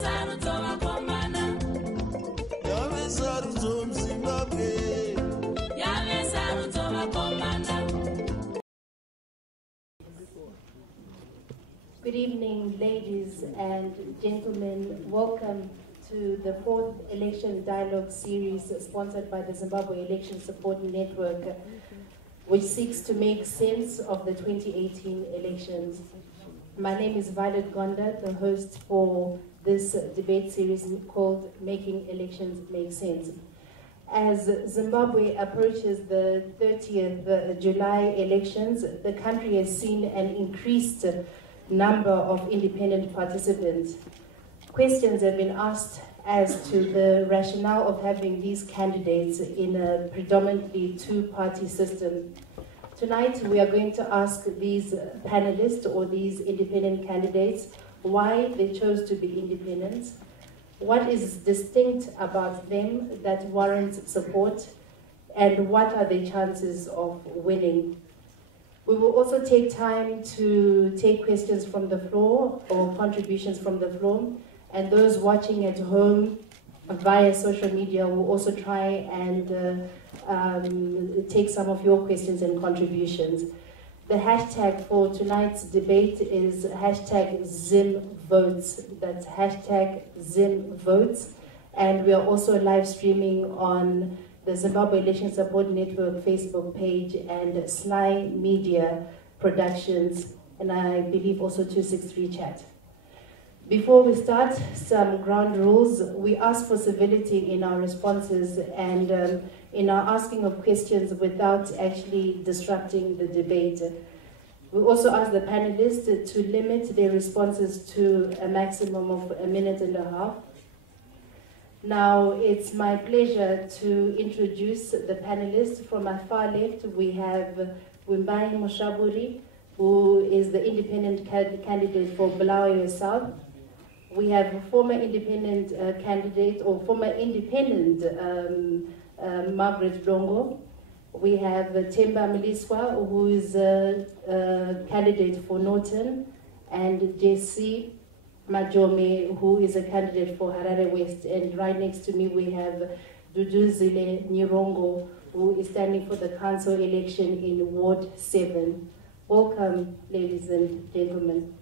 Good evening, ladies and gentlemen. Welcome to the 4th Election Dialogue Series sponsored by the Zimbabwe Election Support Network, which seeks to make sense of the 2018 elections. My name is Violet Gonda, the host for this debate series called Making Elections Make Sense. As Zimbabwe approaches the 30th July elections, the country has seen an increased number of independent participants. Questions have been asked as to the rationale of having these candidates in a predominantly two-party system. Tonight we are going to ask these panelists or these independent candidates why they chose to be independent, what is distinct about them that warrants support, and what are their chances of winning. We will also take time to take questions from the floor or contributions from the floor, and those watching at home via social media will also try and take some of your questions and contributions. The hashtag for tonight's debate is hashtag ZimVotes. That's hashtag ZimVotes. And we are also live streaming on the Zimbabwe Election Support Network Facebook page and Sly Media Productions, and I believe also 263 chat. Before we start, some ground rules. We ask for civility in our responses and in our asking of questions without actually disrupting the debate. We also ask the panelists to limit their responses to a maximum of 1.5 minutes. Now, it's my pleasure to introduce the panelists. From my far left, we have Vimbai Musvaburi, who is the independent candidate for Bulawayo South. We have a former independent candidate, or former independent Margaret Dongo. We have Temba Mliswa, who is a candidate for Norton, and Jessie, Majome, who is a candidate for Harare West. And right next to me we have Duduzile Nyirongo, who is standing for the council election in Ward 7. Welcome, ladies and gentlemen.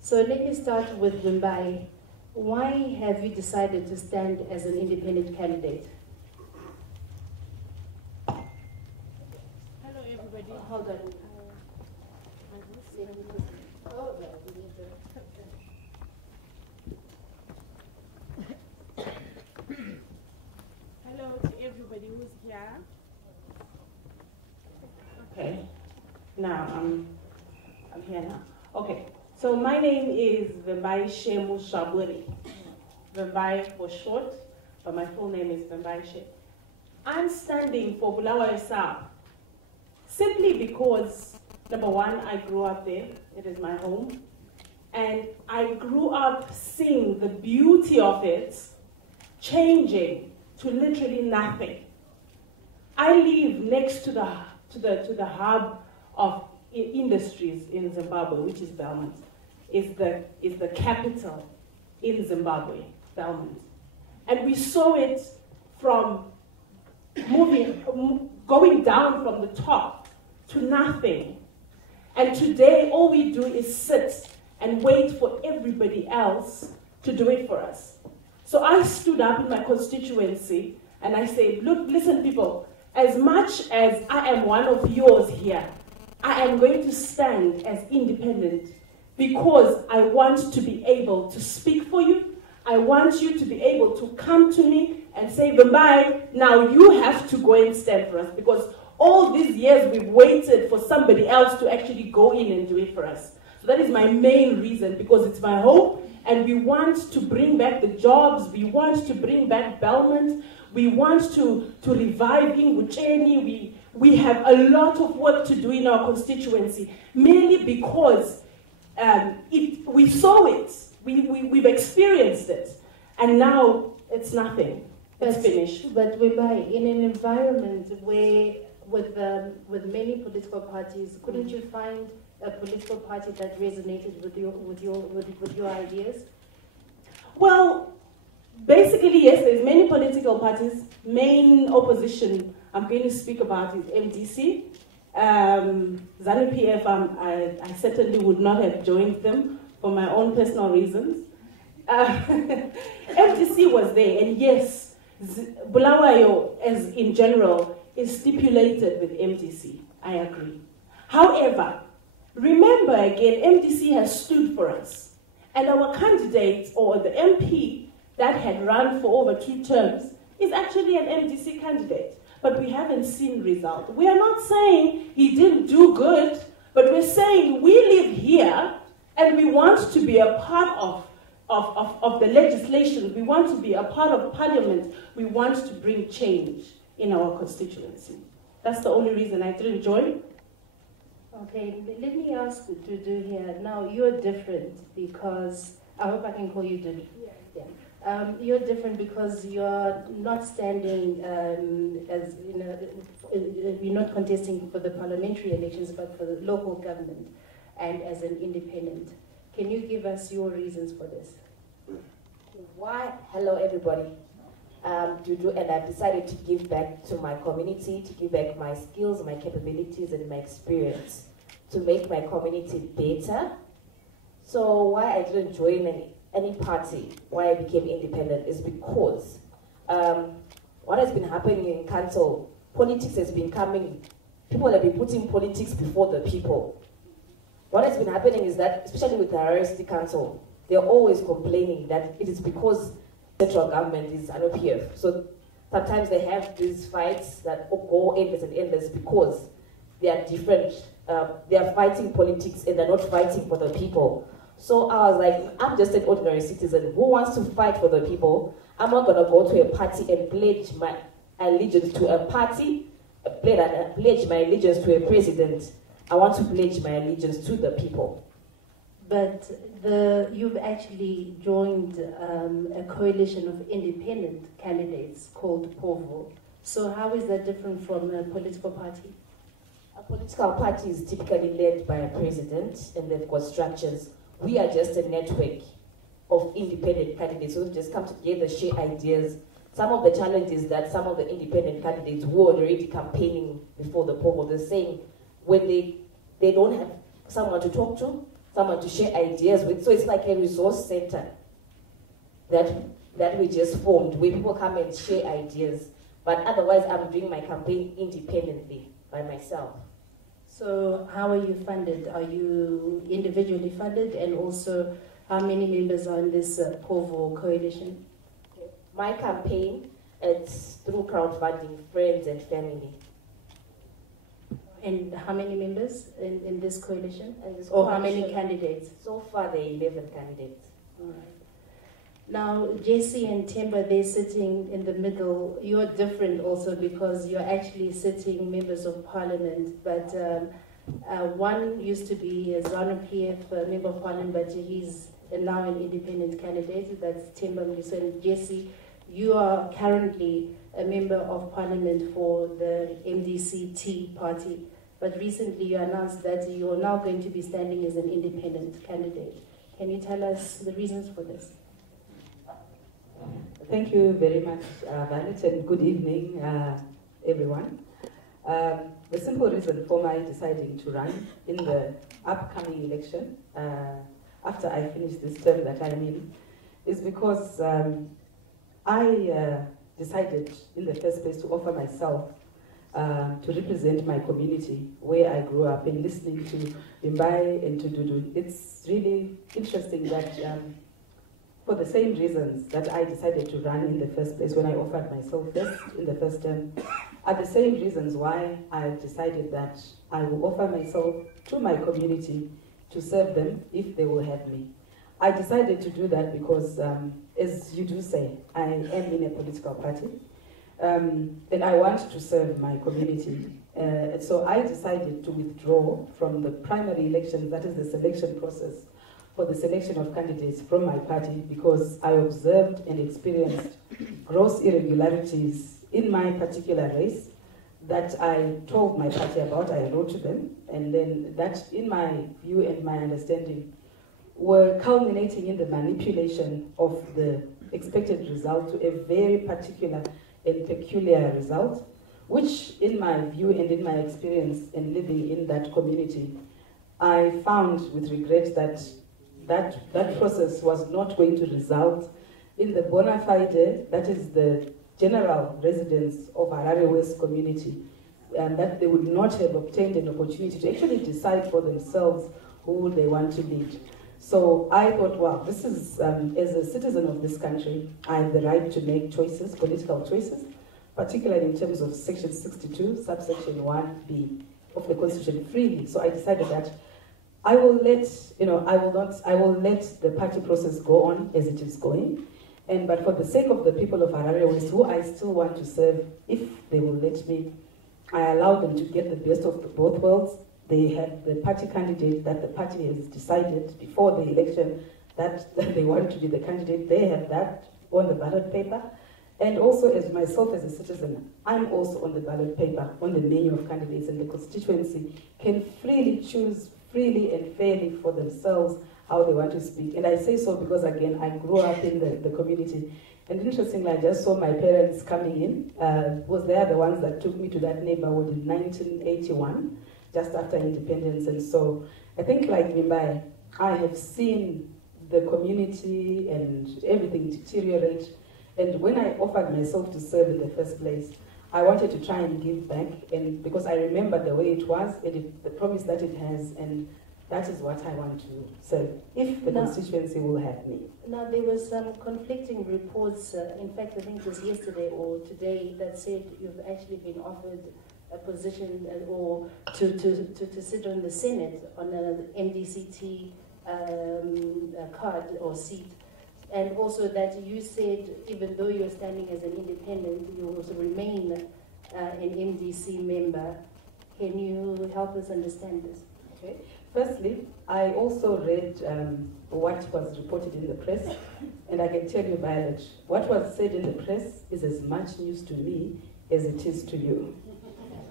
So let me start with Vimbai. Why have you decided to stand as an independent candidate? Hello, everybody. Hold on. Hello to everybody who's here. Okay. Now I'm here now. Okay. So my name is Vimbai Musvaburi. Vimbai for short, but my full name is Vimbai. I'm standing for Bulawayo South simply because, number one, I grew up there. It is my home. And I grew up seeing the beauty of it changing to literally nothing. I live next to the hub of industries in Zimbabwe, which is Belmont. Is the capital in Zimbabwe, Belmont. And we saw it from going down from the top to nothing. And today, all we do is sit and wait for everybody else to do it for us. So I stood up in my constituency and I said, look, listen people, as much as I am one of yours here, I am going to stand as independent because I want to be able to speak for you. I want you to be able to come to me and say, Vimbai, now you have to go and stand for us, because all these years we've waited for somebody else to actually go in and do it for us. So that is my main reason, because it's my home, and we want to bring back the jobs, we want to bring back Belmont, we want to revive Inguteni. We have a lot of work to do in our constituency, mainly because we saw it, we've experienced it, and now it's nothing. It's finished. But Vimbai, in an environment where, with many political parties, couldn't you find a political party that resonated with your ideas? Well, basically, yes, there's many political parties. Main opposition I'm going to speak about is MDC. ZANU-PF, I certainly would not have joined them for my own personal reasons. MDC was there, and yes, Bulawayo, as in general, is stipulated with MDC. I agree. However, remember again, MDC has stood for us. And our candidate, or the MP that had run for over 2 terms, is actually an MDC candidate. But we haven't seen result. We are not saying he didn't do good, but we're saying we live here and we want to be a part of the legislation. We want to be a part of parliament. We want to bring change in our constituency. That's the only reason I didn't join. Okay, let me ask Dudu here. Now, you're different because, I hope I can call you Dudu. Yeah. You're different because you're not standing as, you're not contesting for the parliamentary elections, but for the local government and as an independent. Can you give us your reasons for this? Why? Hello, everybody. Dudu, and I've decided to give back to my community, to give back my skills, my capabilities, and my experience to make my community better. So why I didn't join any party, why I became independent, is because what has been happening in council, politics has been coming, people have been putting politics before the people. What has been happening is that, especially with the Harare City Council, they're always complaining that it is because central government is ZANU-PF. So sometimes they have these fights that go endless and endless because they are different. They are fighting politics and they're not fighting for the people. So I was like, I'm just an ordinary citizen who wants to fight for the people. I'm not going to go to a party and pledge my allegiance to a party, pledge my allegiance to a president. I want to pledge my allegiance to the people. But you've actually joined a coalition of independent candidates called POVO. So how is that different from a political party? A political party is typically led by a president and they've got structures. We are just a network of independent candidates who just come together, share ideas. Some of the challenges that some of the independent candidates who are already campaigning before the POVO, they're saying when they don't have someone to talk to, someone to share ideas with. So it's like a resource center that we just formed where people come and share ideas. But otherwise, I'm doing my campaign independently by myself. So how are you funded? Are you individually funded? And also, how many members are in this POVO coalition? My campaign, it's through crowdfunding, friends and family. And how many members in this coalition? Or how many candidates? So far, there are 11 candidates. All right. Now, Jessie and Temba, they're sitting in the middle. You're different also because you're actually sitting members of parliament. But one used to be a ZANU-PF member of parliament, but he's now an independent candidate. That's Temba, Mliswa, and Jessie. You are currently a member of parliament for the MDC-T party. But recently you announced that you are now going to be standing as an independent candidate. Can you tell us the reasons for this? Thank you very much, Violet, and good evening, everyone. The simple reason for my deciding to run in the upcoming election, after I finish this term that I'm in, is because I decided in the first place to offer myself to represent my community where I grew up, and listening to Vimbai and to Dudu. It's really interesting that for the same reasons that I decided to run in the first place when I offered myself first in the first term, are the same reasons why I decided that I will offer myself to my community to serve them if they will have me. I decided to do that because, as you do say, I am in a political party, and I want to serve my community. So I decided to withdraw from the primary elections, that is the selection process, for the selection of candidates from my party, because I observed and experienced gross irregularities in my particular race that I told my party about. I wrote to them, and then that, in my view and my understanding, were culminating in the manipulation of the expected result to a very particular and peculiar result, which in my view and in my experience in living in that community, I found with regret that that process was not going to result in the bona fide, that is the general residents of Harare West community, and that they would not have obtained an opportunity to actually decide for themselves who they want to lead. So I thought, wow, this is, as a citizen of this country, I have the right to make choices, political choices, particularly in terms of Section 62, subsection 1B of the Constitution freely. So I decided that I will let, I will let the party process go on as it is going. But for the sake of the people of Harare West, who I still want to serve, if they will let me, I allow them to get the best of both worlds. They have the party candidate that the party has decided before the election that they want to be the candidate. They have that on the ballot paper. And also, as myself as a citizen, I'm also on the ballot paper, on the menu of candidates, and the constituency can freely choose, freely and fairly for themselves how they want to speak. And I say so because, again, I grew up in the community. And interestingly, I just saw my parents coming in, because they are the ones that took me to that neighborhood in 1981, just after independence. And so I think, like Vimbai, I have seen the community and everything deteriorate. And when I offered myself to serve in the first place, I wanted to try and give back, and because I remember the way it was, and the promise that it has, and that is what I want to serve, if the constituency will have me. Now, there were some conflicting reports, in fact, I think it was yesterday or today, that said you've actually been offered a position or to sit on the Senate on an MDCT card or seat. And also that you said, even though you're standing as an independent, you also remain an MDC member. Can you help us understand this? Okay. Firstly, I also read what was reported in the press, and I can tell you, Violet, what was said in the press is as much news to me as it is to you.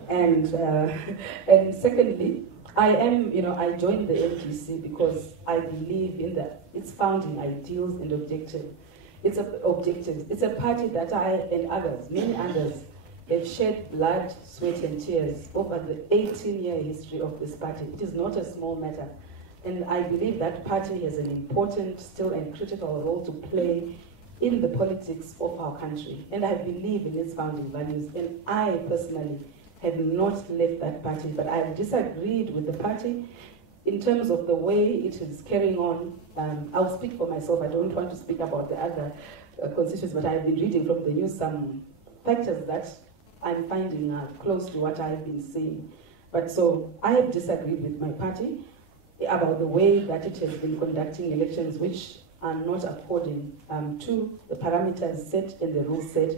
And secondly, I joined the MDC because I believe in its founding ideals and objectives. It's a party that I and others, many others, have shed blood, sweat and tears over the 18-year history of this party. It is not a small matter. And I believe that party has an important, still and critical role to play in the politics of our country. And I believe in its founding values. And I personally have not left that party, but I have disagreed with the party in terms of the way it is carrying on. I'll speak for myself. I don't want to speak about the other constituents, but I've been reading from the news some factors that I'm finding close to what I've been seeing. But so I have disagreed with my party about the way that it has been conducting elections, which are not according to the parameters set and the rules set.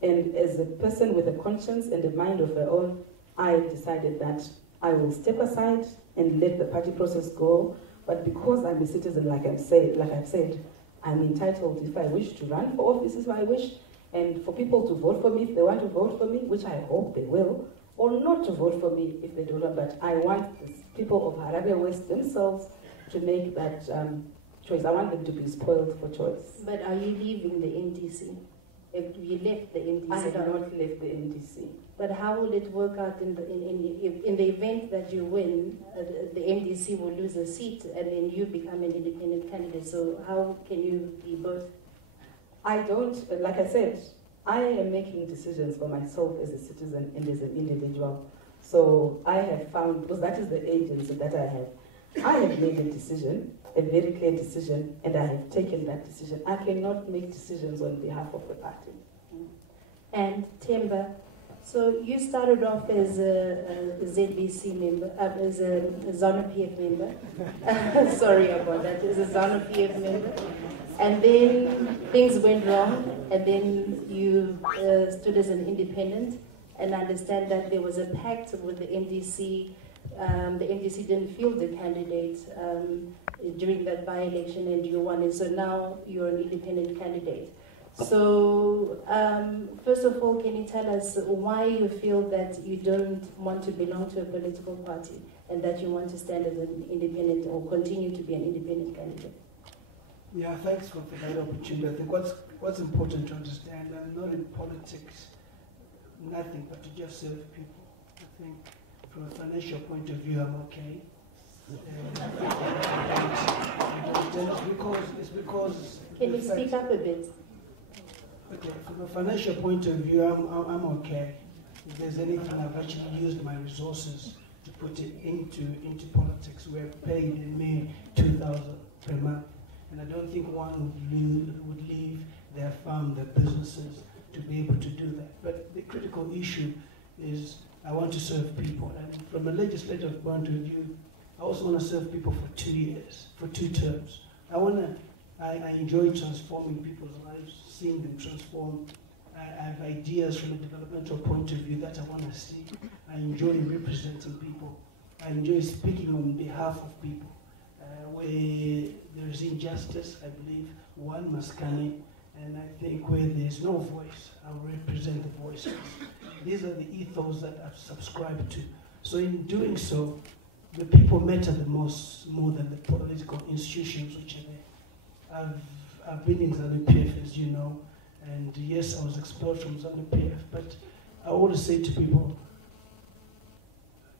And as a person with a conscience and a mind of her own, I decided that I will step aside and let the party process go. But because I'm a citizen, like I've said, I'm entitled, if I wish, to run for office if I wish, and for people to vote for me if they want to vote for me, which I hope they will, or not to vote for me if they don't want. But I want the people of Harare West themselves to make that choice. I want them to be spoiled for choice. But are you leaving the MDC? If you left the MDC? I have not left the MDC. But how will it work out in the event that you win, the MDC will lose a seat and then you become an independent candidate? So how can you be both? I don't, like I said, I am making decisions for myself as a citizen and as an individual. So I have found, because that is the agency that I have made a decision, a very clear decision, and I have taken that decision. I cannot make decisions on behalf of the party. And Temba, so you started off as a ZBC member, as a ZANU-PF member. Sorry about that, as a ZANU-PF member. And then things went wrong, and then you stood as an independent, and I understand that there was a pact with the MDC. The MDC didn't field the candidate during that by-election, and you won it, so now you're an independent candidate. So, first of all, can you tell us why you feel that you don't want to belong to a political party? and that you want to stand as an independent or continue to be an independent candidate? Yeah, thanks for that opportunity. I think what's important to understand, I'm not in politics, nothing but to just serve people. I think from a financial point of view, I'm okay. It's because. Can you speak up a bit? Okay, from a financial point of view, I'm okay. If there's anything, I've actually used my resources to put it into politics. We're paid in May 2,000 per month, and I don't think one would leave their farm, their businesses, to be able to do that. But the critical issue is I want to serve people, and from a legislative point of view, I also want to serve people for 2 years, for 2 terms. I enjoy transforming people's lives, seeing them transform. I have ideas from a developmental point of view that I want to see. I enjoy representing people. I enjoy speaking on behalf of people. Where there is injustice, I believe one must come in. And I think where there's no voice, I'll represent the voices. These are the ethos that I've subscribed to. So in doing so, the people matter the most, more than the political institutions which are there. I've been in ZANU-PF, as you know, and yes, I was expelled from ZANU-PF, but I always say to people,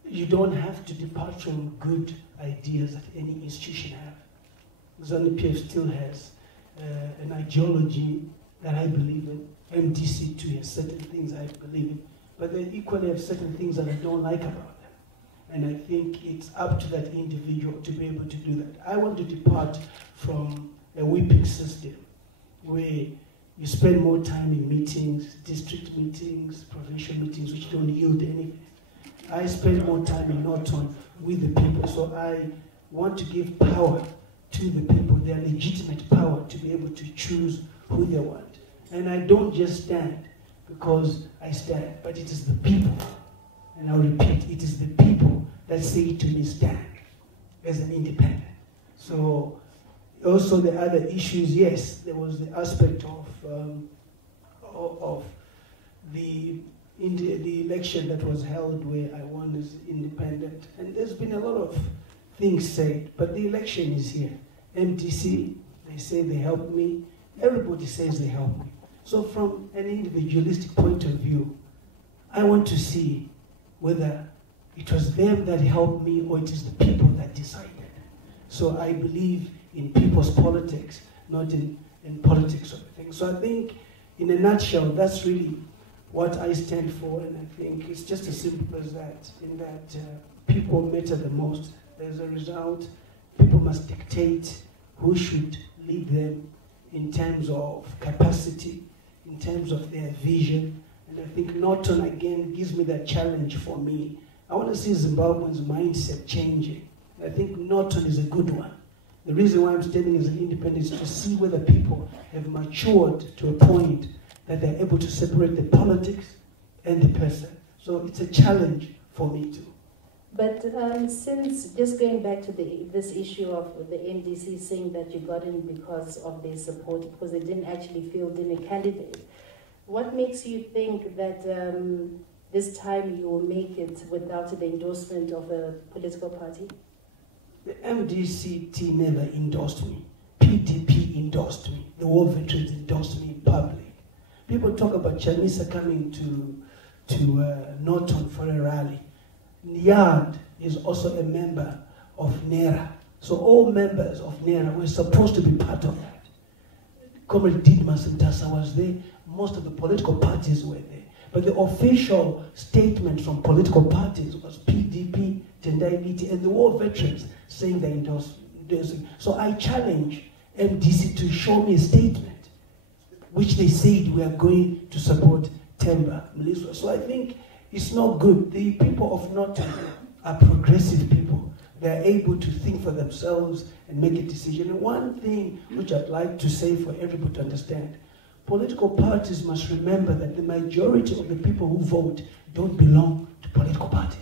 you don't have to depart from good ideas that any institution have. ZANU-PF still has an ideology that I believe in. MDC too has certain things I believe in, but they equally have certain things that I don't like about them. And I think it's up to that individual to be able to do that. I want to depart from a whipping system where you spend more time in meetings, district meetings, provincial meetings, which don't yield anything. I spend more time in Norton with the people, so I want to give power to the people, their legitimate power to be able to choose who they want. And I don't just stand because I stand, but it is the people. And I'll repeat, it is the people that say to me, stand as an independent. So also the other issues, yes, there was the aspect of the election that was held where I won as independent. And there's been a lot of things said, but the election is here. MTC, they say they helped me. Everybody says they helped me. So from an individualistic point of view, I want to see whether it was them that helped me or it is the people that decided. So I believe in people's politics, not in politics or things. So I think, in a nutshell, that's really what I stand for, and I think it's just as simple as that, in that people matter the most. As a result, people must dictate who should lead them in terms of capacity, in terms of their vision, and I think Norton, again, gives me that challenge for me. I want to see Zimbabweans' mindset changing. I think Norton is a good one. The reason why I'm standing as an independent is to see whether people have matured to a point that they're able to separate the politics and the person. So it's a challenge for me too. But since, just going back to this issue of the MDC saying that you got in because of their support, because they didn't actually field in a candidate, what makes you think that this time you will make it without the endorsement of a political party? The MDC never endorsed me. PDP endorsed me. The war veterans endorsed me in public. People talk about Chamisa coming to Norton for a rally. Nyad is also a member of NERA. So all members of NERA were supposed to be part of that. Comrade Didmas Mtasa was there. Most of the political parties were there. But the official statement from political parties was PDP, Tendai Biti, and the war veterans saying they endorsing. So I challenge MDC to show me a statement which they said we are going to support Temba, Mliswa. So I think it's not good. The people of Norton are progressive people. They're able to think for themselves and make a decision. And one thing which I'd like to say for everybody to understand, political parties must remember that the majority of the people who vote don't belong to political parties.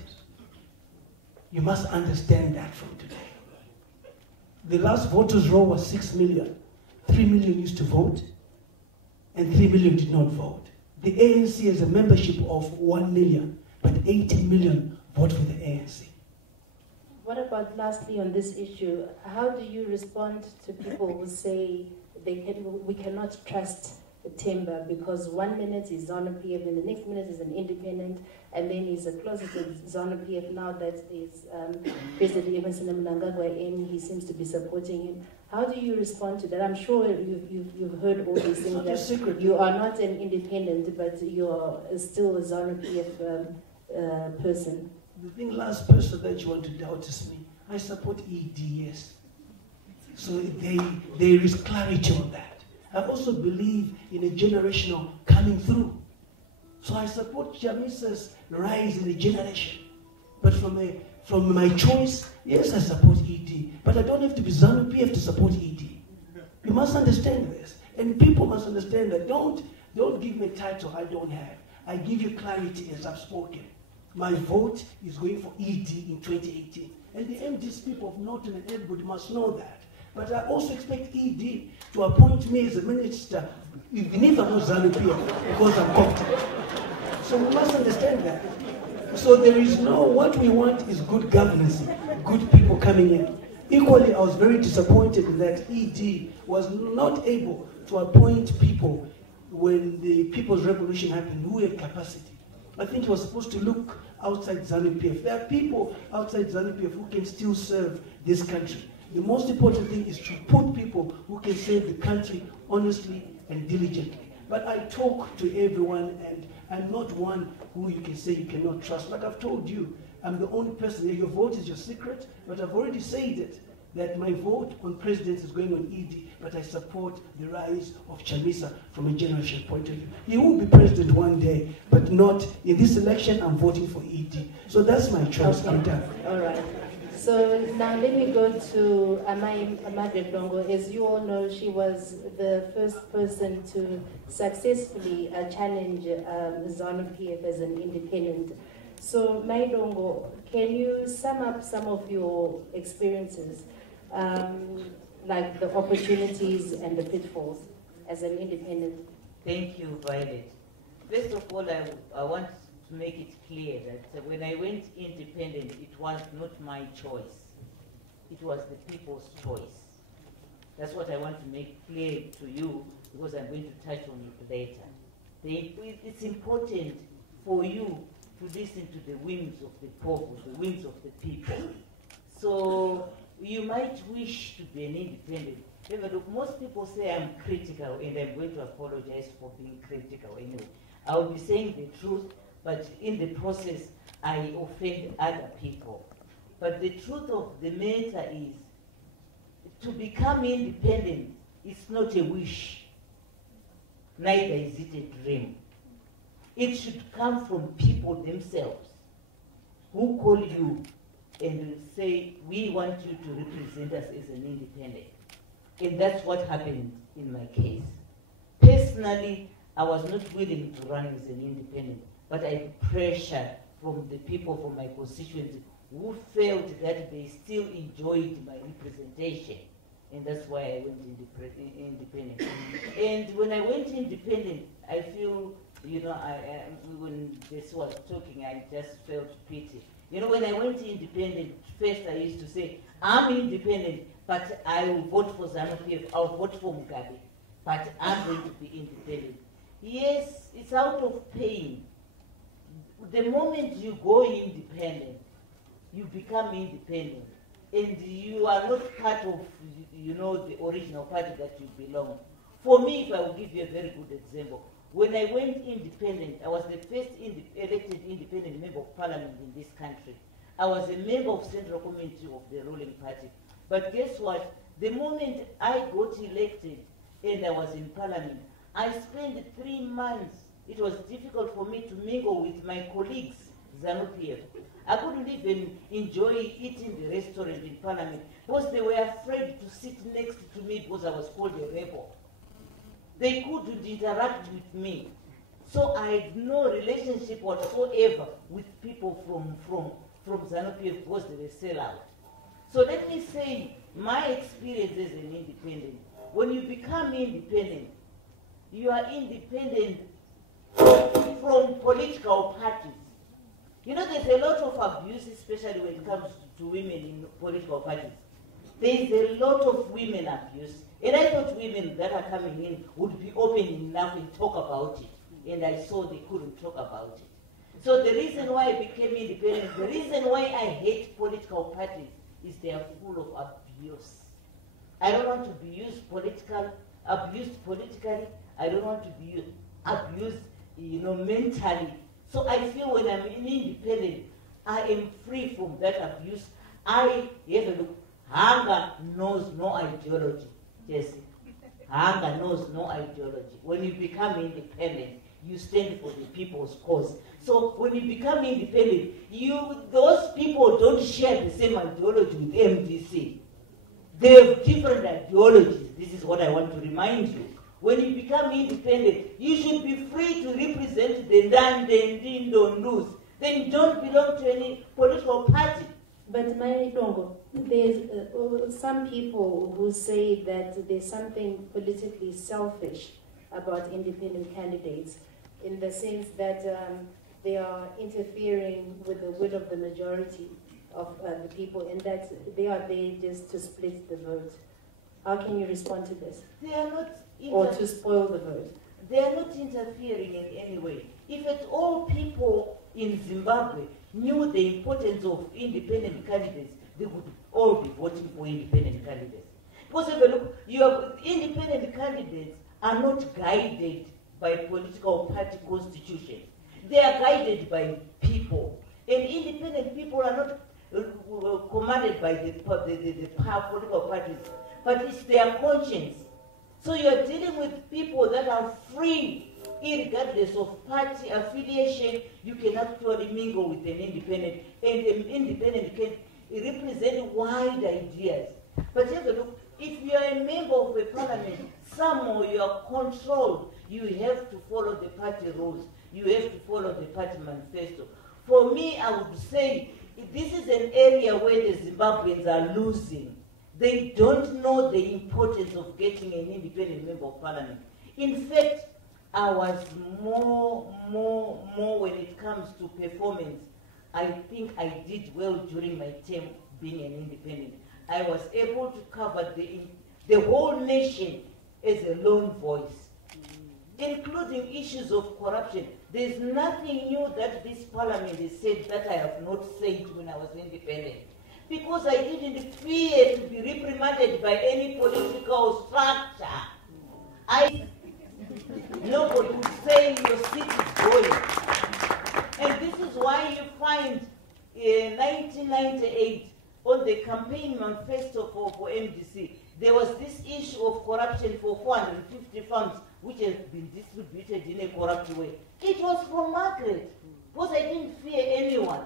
You must understand that from today. The last voters' roll was 6 million. 3 million used to vote, and 3 million did not vote. The ANC has a membership of 1 million, but 18 million vote for the ANC. What about lastly on this issue? How do you respond to people who say we cannot trust Temba because 1 minute is ZANU-PF and the next minute is an independent, and then he's a closeted ZANU-PF now that is President Emerson Mnangagwa in, he seems to be supporting him. How do you respond to that? I'm sure you've heard all these things, that you are not an independent, but you're still a ZANU-PF person. The last person that you want to doubt is me. I support EDS. So there is clarity on that. I also believe in a generational coming through. So I support Chamisa's rise in the generation. But from my choice, yes, I support ED. But I don't have to be ZANU-PF to support ED. You must understand this. And people must understand that don't give me a title I don't have. I give you clarity as I've spoken. My vote is going for ED in 2018. And the MDs people of Norton and everybody must know that. But I also expect ED to appoint me as a minister, even if I'm not ZANU-PF, because I'm competent. So we must understand that. So there is what we want is good governance, good people coming in. Equally, I was very disappointed that ED was not able to appoint people when the People's Revolution happened who had capacity. I think he was supposed to look outside ZANU-PF. There are people outside ZANU-PF who can still serve this country. The most important thing is to put people who can serve the country honestly and diligently. But I talk to everyone, and I'm not one who you can say you cannot trust. Like I've told you, I'm the only person here. Your vote is your secret, but I've already said it, that my vote on president is going on ED, but I support the rise of Chamisa from a generational point of view. He will be president one day, but not in this election. I'm voting for ED. So that's my choice. Okay. I'm done. All right. So now let me go to Margaret Dongo. As you all know, she was the first person to successfully challenge ZANU-PF as an independent. So Mai Dongo, can you sum up some of your experiences, like the opportunities and the pitfalls as an independent? Thank you, Violet. First of all, I want to make it clear that when I went independent, it was not my choice. It was the people's choice. That's what I want to make clear to you, because I'm going to touch on it later. It's important for you to listen to the whims of the people, the whims of the people. So you might wish to be an independent. Look, most people say I'm critical, and I'm going to apologize for being critical anyway. I will be saying the truth, but in the process, I offend other people. But the truth of the matter is, to become independent is not a wish, neither is it a dream. It should come from people themselves who call you and say, we want you to represent us as an independent. And that's what happened in my case. Personally, I was not willing to run as an independent, but I had pressure from the people from my constituency who felt that they still enjoyed my representation. And that's why I went independent. And when I went independent, I feel, when Jessie was talking, I just felt pity. When I went independent, first I used to say, I'm independent, but I will vote for ZANU-PF, I'll vote for Mugabe, but I'm going to be independent. Yes, it's out of pain. The moment you go independent, you become independent, and you are not part of, the original party that you belong. For me, if I will give you a very good example, when I went independent, I was the first elected independent member of parliament in this country. I was a member of Central Committee of the ruling party. But guess what? The moment I got elected and I was in parliament, I spent 3 months. It was difficult for me to mingle with my colleagues, ZANU-PF. I couldn't even enjoy eating the restaurant in parliament because they were afraid to sit next to me because I was called a rebel. They couldn't interact with me. So I had no relationship whatsoever with people from ZANU-PF because they were sellout. So let me say, my experience as an independent, when you become independent, you are independent from political parties. You know, there's a lot of abuse, especially when it comes to women in political parties. There's a lot of women abuse. And I thought women that are coming in would be open enough and talk about it. And I saw they couldn't talk about it. So the reason why I became independent, the reason why I hate political parties is they are full of abuse. I don't want to be abused politically. I don't want to be abused, mentally. So I feel when I'm independent, I am free from that abuse. I have a look. Hunger knows no ideology, Jessie. Hunger knows no ideology. When you become independent, you stand for the people's cause. So when you become independent, those people don't share the same ideology with MDC. They have different ideologies. This is what I want to remind you. When you become independent, you should be free to represent the Ndande and Ndondus. Then you don't belong to any political party. But Margaret Dongo, there's some people who say that there's something politically selfish about independent candidates, in the sense that they are interfering with the will of the majority of the people, and that they are there just to split the vote. How can you respond to this? They are not, or to spoil the vote? They are not interfering in any way. If at all people in Zimbabwe knew the importance of independent candidates, they would all be voting for independent candidates. Because if you look, your independent candidates are not guided by political party constitutions. They are guided by people. And independent people are not commanded by the political parties, but it's their conscience. So you're dealing with people that are free, regardless of party affiliation. You can actually mingle with an independent, and an independent can represent wide ideas. But have a look, if you are a member of a parliament, somehow you are controlled. You have to follow the party rules. You have to follow the party manifesto. For me, I would say this is an area where the Zimbabweans are losing. They don't know the importance of getting an independent member of parliament. In fact, I was more when it comes to performance. I think I did well during my term being an independent. I was able to cover the whole nation as a lone voice, including issues of corruption. There's nothing new that this parliament has said that I have not said when I was independent. Because I didn't fear to be reprimanded by any political structure. Nobody would say your seat is going. And this is why you find in 1998, on the campaign manifesto for MDC, there was this issue of corruption for 450 funds, which has been distributed in a corrupt way. It was from Margaret, because I didn't fear anyone.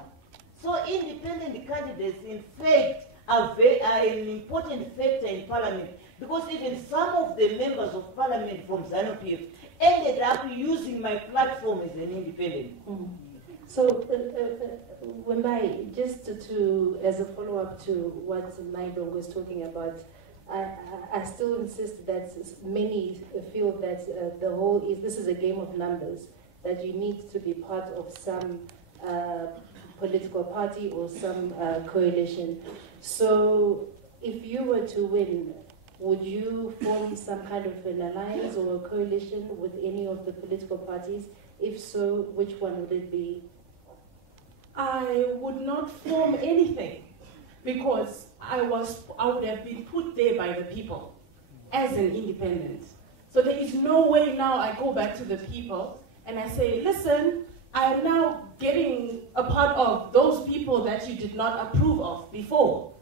So independent candidates, in fact, are an important factor in parliament, because even some of the members of parliament from ZANU-PF ended up using my platform as an independent. Mm. So, Vimbai, just as a follow-up to what Nyirongo was talking about, I still insist that many feel that this is a game of numbers, that you need to be part of some political party or some coalition. So if you were to win, would you form some kind of an alliance or a coalition with any of the political parties? If so, which one would it be? I would not form anything, because I would have been put there by the people as an independent. So there is no way now I go back to the people and I say, listen, I am now getting a part of those people that you did not approve of before.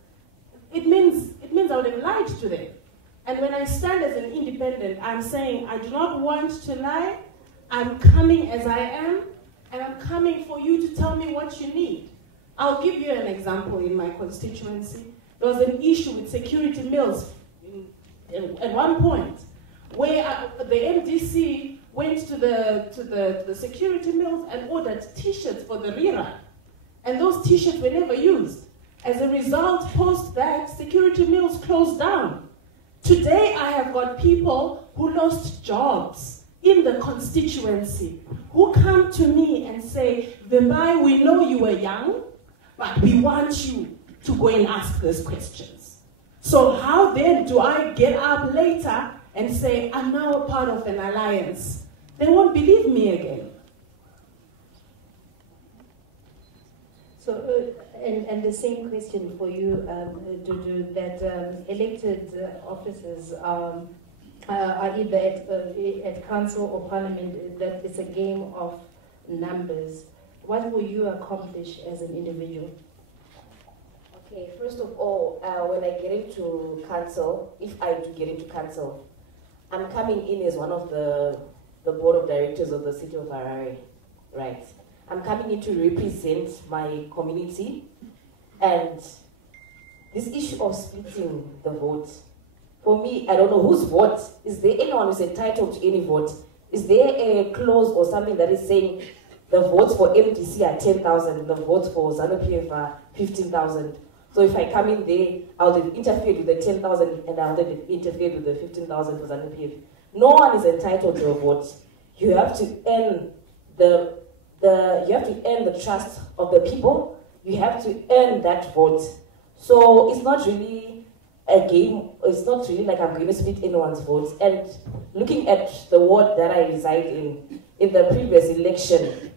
It means I would have lied to them. And when I stand as an independent, I'm saying I do not want to lie. I'm coming as I am, and I'm coming for you to tell me what you need. I'll give you an example in my constituency. There was an issue with security mills at one point, where the MDC went to the security mills and ordered T-shirts for the rerun. And those T-shirts were never used. As a result, post that, security mills closed down. Today, I have got people who lost jobs in the constituency who come to me and say, Vimbai, we know you were young, but we want you to go and ask those questions. So how then do I get up later and say, I'm now a part of an alliance? They won't believe me again. So, and the same question for you, Dudu, that elected officers are either at council or parliament, that it's a game of numbers. What will you accomplish as an individual? Okay, first of all, when I get into council, if I do get into council, I'm coming in as one of the board of directors of the city of Harare, right? I'm coming in to represent my community, and this issue of splitting the vote, for me, I don't know whose vote. Is there anyone who's entitled to any vote? Is there a clause or something that is saying the votes for MDC are 10,000, the votes for ZANU-PF are 15,000? So if I come in there, I'll have interfered with the 10,000 and I'll have interfered with the 15,000 for ZANU-PF. No one is entitled to a vote. You have to earn you have to earn the trust of the people. You have to earn that vote. So it's not really a game. It's not really like I'm going to split anyone's votes. And looking at the ward that I reside in the previous election,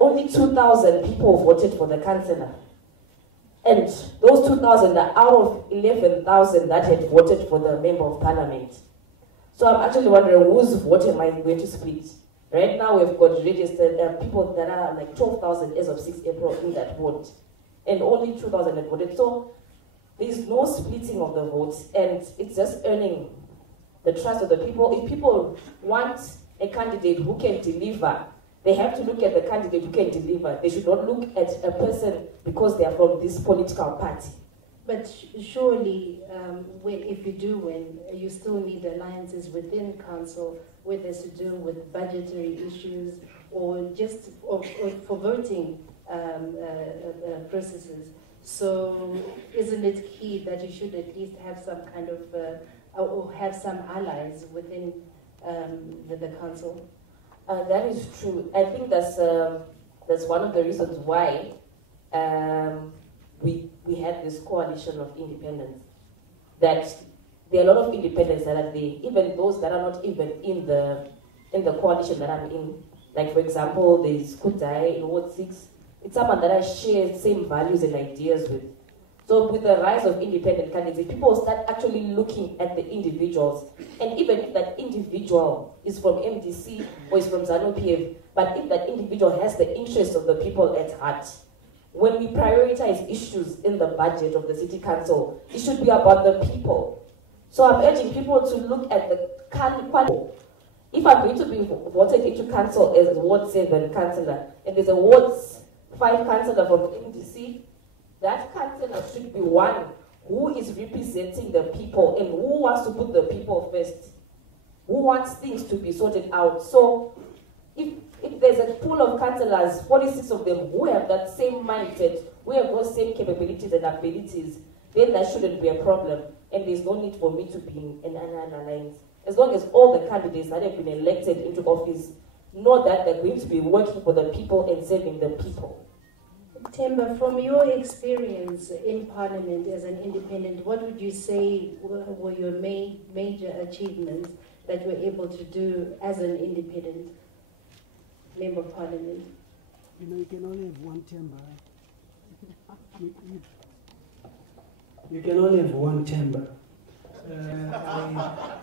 only 2,000 people voted for the councillor. And those 2,000 are out of 11,000 that had voted for the member of parliament. So I'm actually wondering whose vote am I going to split? Right now we've got registered people that are like 12,000 as of 6 April in that vote. And only 2,000 had voted. So there's no splitting of the votes, and it's just earning the trust of the people. If people want a candidate who can deliver, they have to look at the candidate who can deliver. They should not look at a person because they are from this political party. But surely, if you do win, you still need alliances within council, whether it's to do with budgetary issues or just for voting processes. So isn't it key that you should at least have some kind of, or have some allies within the council? That is true. I think that's one of the reasons why we had this coalition of independents. That there are a lot of independents that are there, even those that are not even in the coalition that I'm in. Like for example, there's Kudai in Ward 6. It's someone that I share same values and ideas with. So with the rise of independent candidates, people start actually looking at the individuals. And even if that individual is from MDC or is from ZANU-PF, but if that individual has the interests of the people at heart, when we prioritize issues in the budget of the city council, it should be about the people. So I'm urging people to look at the quality. If I'm going to be voted into council as a Ward 7 councillor, and there's a Ward 5 councillor from MDC, that councillor should be one who is representing the people and who wants to put the people first, who wants things to be sorted out. So if there's a pool of councillors, 46 of them who have that same mindset, who have those same capabilities and abilities, then that shouldn't be a problem. And there's no need for me to be in an alliance. As long as all the candidates that have been elected into office know that they're going to be working for the people and serving the people. Temba, from your experience in Parliament as an independent, what would you say were your major achievements that you were able to do as an independent Member of Parliament? You know, you can only have one Temba. You can only have one Temba.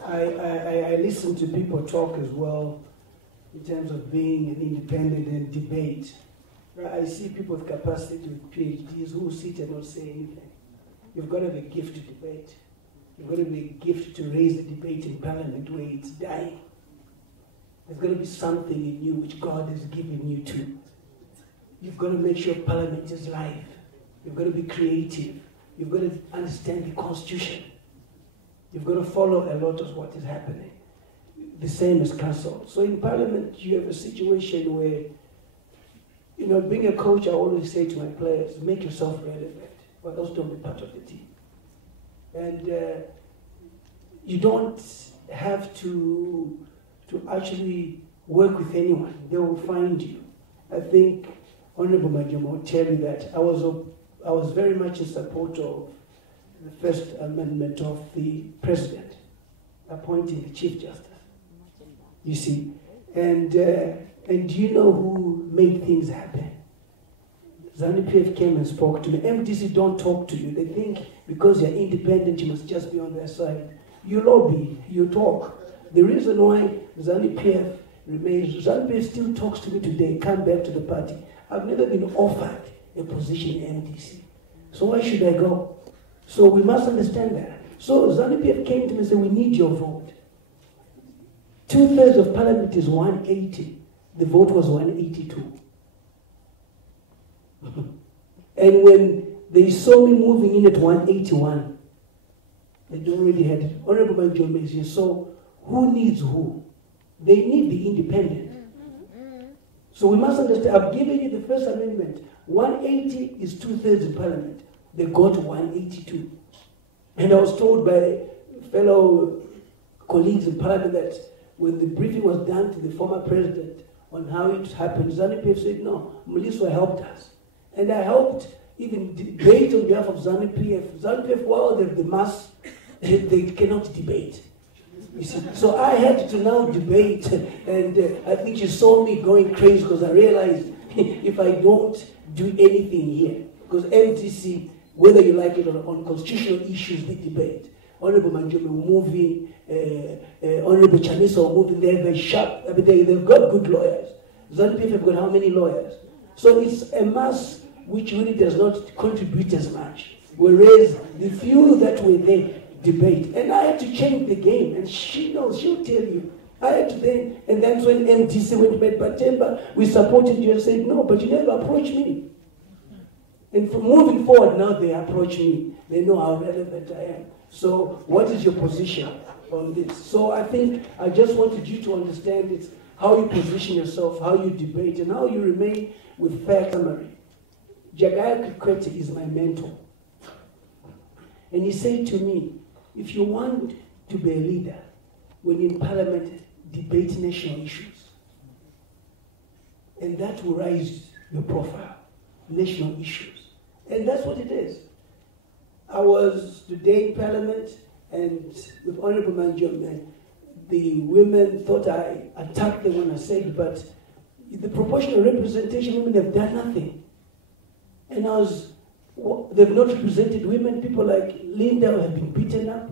I listen to people talk as well in terms of being an independent and debate. I see people with capacity with PhDs who sit and not say anything. You've got to have a gift to debate. You've got to be a gift to raise the debate in Parliament where it's dying. There's got to be something in you which God has given you to. You've got to make sure Parliament is live. You've got to be creative. You've got to understand the Constitution. You've got to follow a lot of what is happening. The same as Council. So in Parliament, you have a situation where, you know, being a coach, I always say to my players, make yourself relevant, but also don't be part of the team. And you don't have to to actually work with anyone. They will find you. I think Honorable Majome will tell you that I was very much in support of the First Amendment of the President appointing the Chief Justice. You see, and you know who made things happen? ZANU-PF came and spoke to me. MDC don't talk to you. They think because you're independent, you must just be on their side. You lobby, you talk. The reason why ZANU-PF remains, ZANU-PF still talks to me today, come back to the party. I've never been offered a position in MDC. So why should I go? So we must understand that. So ZANU-PF came to me and said, we need your vote. 2/3 of parliament is 180. The vote was 182. And when they saw me moving in at 181, they already had it. Honorable Majome is here. So who needs who? They need the independent. So we must understand, I've given you the First Amendment. 180 is 2/3 in parliament. They got 182. And I was told by fellow colleagues in parliament that when the briefing was done to the former president on how it happened, ZANU-PF said, no, Mliswa helped us. And I helped even debate on behalf of ZANU-PF. ZANU-PF, while they're the mass, they cannot debate. You see? So I had to now debate, and I think you saw me going crazy because I realized if I don't do anything here, because MTC, whether you like it or not, on constitutional issues, they debate. Honorable Majome moving, Honorable Chanisa moving, they're very sharp. I mean, they've got good lawyers. ZANU-PF have got how many lawyers? So it's a mass which really does not contribute as much. Whereas the few that were there debate. And I had to change the game, and she knows, she'll tell you. I had to then, and that's when MTC went met by Temba, we supported you and said, no, but you never approached me. And from moving forward, now they approach me. They know how relevant I am. So what is your position on this? So I think I just wanted you to understand it's how you position yourself, how you debate, and how you remain with fair summary. Jagaya Kikwete is my mentor. And he said to me, if you want to be a leader, when in parliament, debate national issues. And that will raise your profile, national issues. And that's what it is. I was today in parliament, and with Honorable Majome, the women thought I attacked them when I said, but the proportional representation, women have done nothing. And they've not represented women. People like Linda have been beaten up.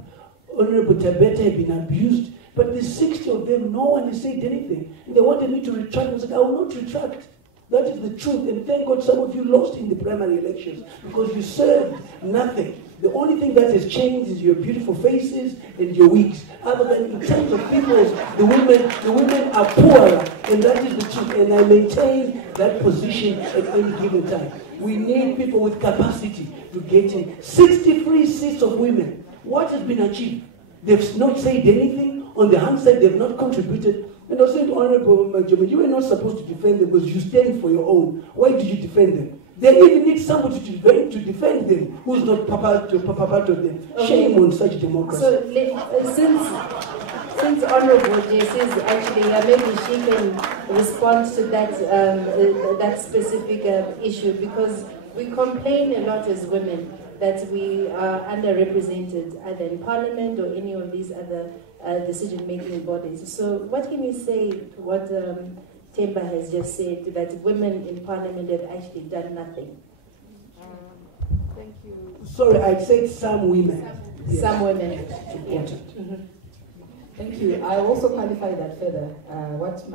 Honorable Tabeta have been abused. But the 60 of them, no one has said anything. And they wanted me to retract. I said, I will not retract. That is the truth. And thank God some of you lost in the primary elections because you served nothing. The only thing that has changed is your beautiful faces and your wigs. Other than in terms of people, the women are poorer. And that is the truth. And I maintain that position at any given time. We need people with capacity to get in. 63 seats of women. What has been achieved? They've not said anything. On the hand side, they've not contributed. And I said to Honorable Majome, you were not supposed to defend them because you stand for your own. Why did you defend them? They even need somebody to defend them who's not part of them. Shame on such democracy. So since Honorable Jessie is actually here, maybe she can respond to that that specific issue, because we complain a lot as women that we are underrepresented either in parliament or any of these other decision-making bodies. So what can you say to what Temba has just said, that women in parliament have actually done nothing? Thank you. Sorry, I said some women. Yes. Some women. Important. Mm-hmm. Thank you. I also qualify that further. What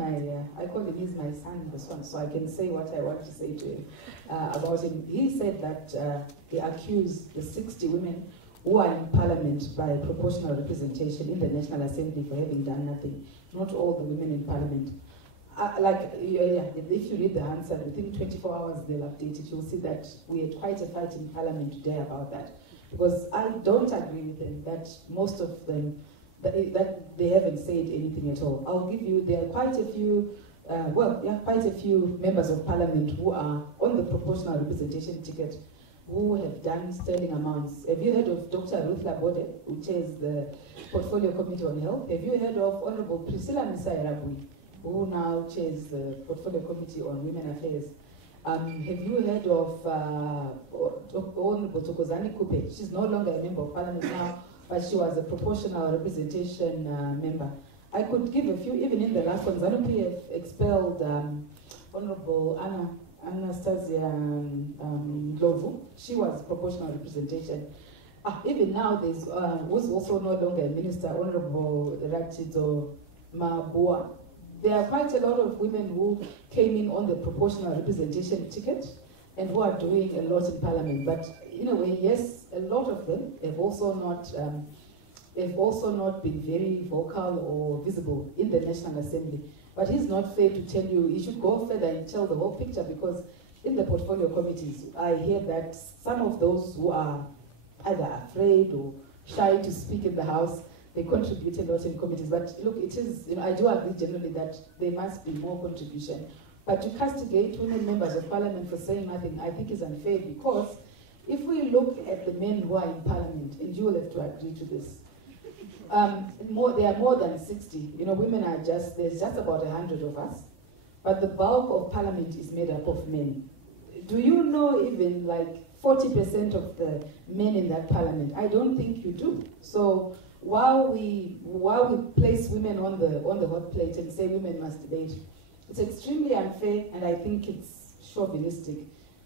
I call him, he's my son, this one, so I can say what I want to say to him about him. He said that he accused the 60 women who are in parliament by proportional representation in the National Assembly for having done nothing. Not all the women in parliament. If you read the answer, within 24 hours they'll update it. You'll see that we had quite a fight in parliament today about that. Because I don't agree with them that most of them, that they haven't said anything at all. I'll give you, there are quite a few, quite a few members of parliament who are on the proportional representation ticket. who have done sterling amounts. Have you heard of Dr. Ruth Labode, who chairs the Portfolio Committee on Health? Have you heard of Honorable Priscilla Misai-Rabui, who now chairs the Portfolio Committee on Women Affairs? Have you heard of Honorable Tokozani Kupe? She's no longer a member of parliament now, but she was a proportional representation member. I could give a few, even in the last one. ZANU-PF expelled Honorable Anastasia Lovu. She was proportional representation. Even now, there's who's also no longer a minister, Honorable Rachido Mabua. There are quite a lot of women who came in on the proportional representation ticket and who are doing a lot in parliament. But in a way, yes, a lot of them have also not been very vocal or visible in the National Assembly. But it's not fair to tell you, you should go further and tell the whole picture, because in the portfolio committees, I hear that some of those who are either afraid or shy to speak in the House, they contribute a lot in committees. But look, it is, I do agree generally that there must be more contribution. But to castigate women members of parliament for saying nothing, I think is unfair, because if we look at the men who are in parliament, and you will have to agree to this, there are more than 60. Women are there's just about 100 of us, but the bulk of parliament is made up of men. Do you know even like 40% of the men in that parliament? I don't think you do. So while we place women on the hot plate and say women must debate, it's extremely unfair, and I think it's chauvinistic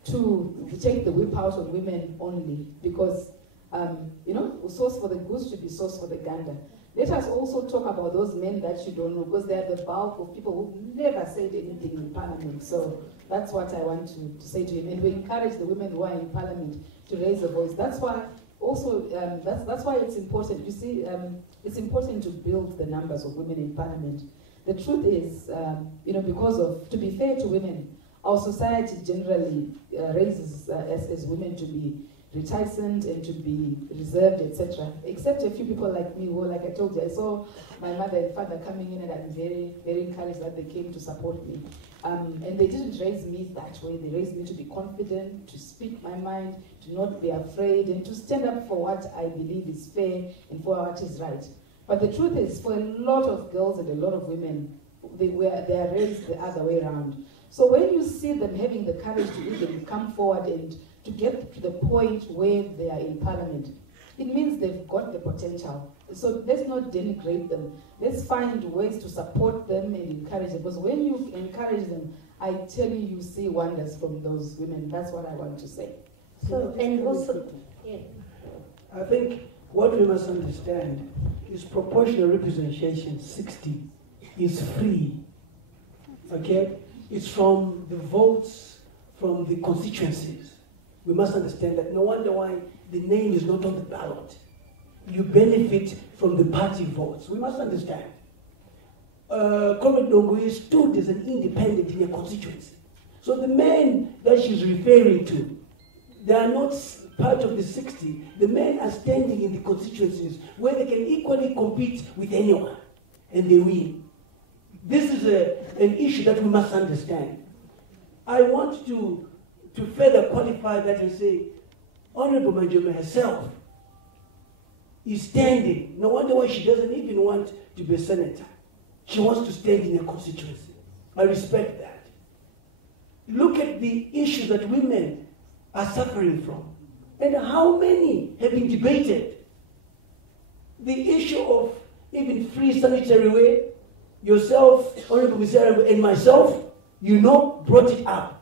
to take the whip out on women only, because source for the goose should be source for the gander. Let us also talk about those men that you don't know, because they are the bulk of people who never said anything in parliament. So that's what I want to say to him. And we encourage the women who are in parliament to raise a voice. That's why also, that's why it's important. You see, it's important to build the numbers of women in parliament. The truth is, to be fair to women, our society generally raises as women to be reticent and to be reserved, etc. Except a few people like me who, like I told you, I saw my mother and father coming in, and I'm very, very encouraged that they came to support me. And they didn't raise me that way. They raised me to be confident, to speak my mind, to not be afraid, and to stand up for what I believe is fair and for what is right. But the truth is, for a lot of girls and a lot of women, they are raised the other way around. So when you see them having the courage to even come forward and to get to the point where they are in parliament, it means they've got the potential. So let's not denigrate them. Let's find ways to support them and encourage them. Because when you encourage them, I tell you, you see wonders from those women. That's what I want to say. So, and also, yeah. I think what we must understand is proportional representation 60 is free. Okay? It's from the votes from the constituencies. We must understand that. No wonder why the name is not on the ballot. You benefit from the party votes. We must understand. Comrade Dongo stood as an independent in a constituency. So the men that she's referring to, they are not part of the 60. The men are standing in the constituencies where they can equally compete with anyone, and they win. This is an issue that we must understand. I want to further qualify that and say, Honorable Majome herself is standing. No wonder why she doesn't even want to be a senator. She wants to stand in a constituency. I respect that. Look at the issues that women are suffering from, and how many have been debated. The issue of even free sanitary wear, yourself, Honorable Misara, and myself, brought it up.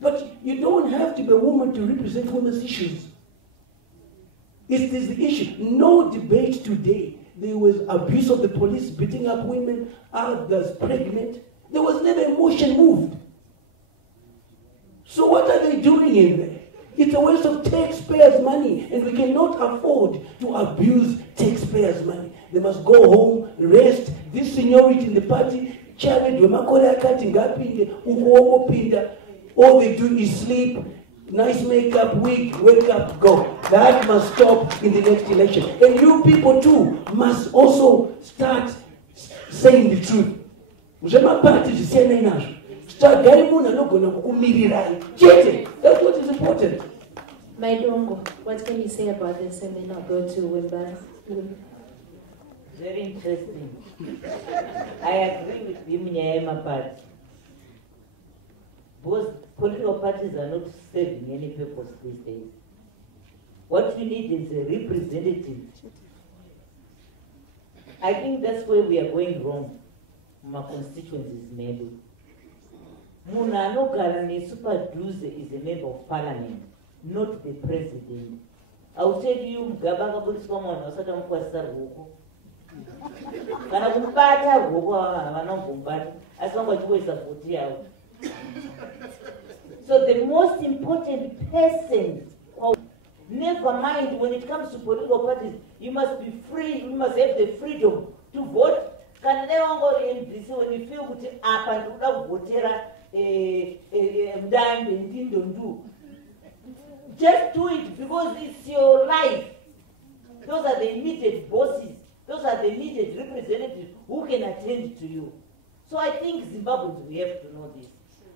But you don't have to be a woman to represent women's issues. It is the issue. No debate today. There was abuse of the police, beating up women, others pregnant. There was never a motion moved. So what are they doing in there? It's a waste of taxpayers' money, and we cannot afford to abuse taxpayers' money. They must go home, rest. This seniority in the party, all they do is sleep, nice makeup, wig, wake up, go. That must stop in the next election. And you people too must also start saying the truth. Start getting. That's what is important. Dongo, what can you say about this? And then I'll go to Vimbai. Very interesting. I agree with Vimbai, but both political parties are not serving any purpose these days. What you need is a representative. I think that's where we are going wrong. My constituencies, maybe. Munano Garani Super Duze is a member of parliament, not the president. I'll tell you, Gabaga Police Common or Saddam Kwasar Woko. Kanabumbata Woko, Manabumbata, as long as you are supporting out. So the most important person, never mind when it comes to political parties, you must be free, you must have the freedom to vote. Can never go in this when you feel good up and votera just do it because it's your life. Those are the immediate bosses, those are the immediate representatives who can attend to you. So I think Zimbabweans, we have to know this.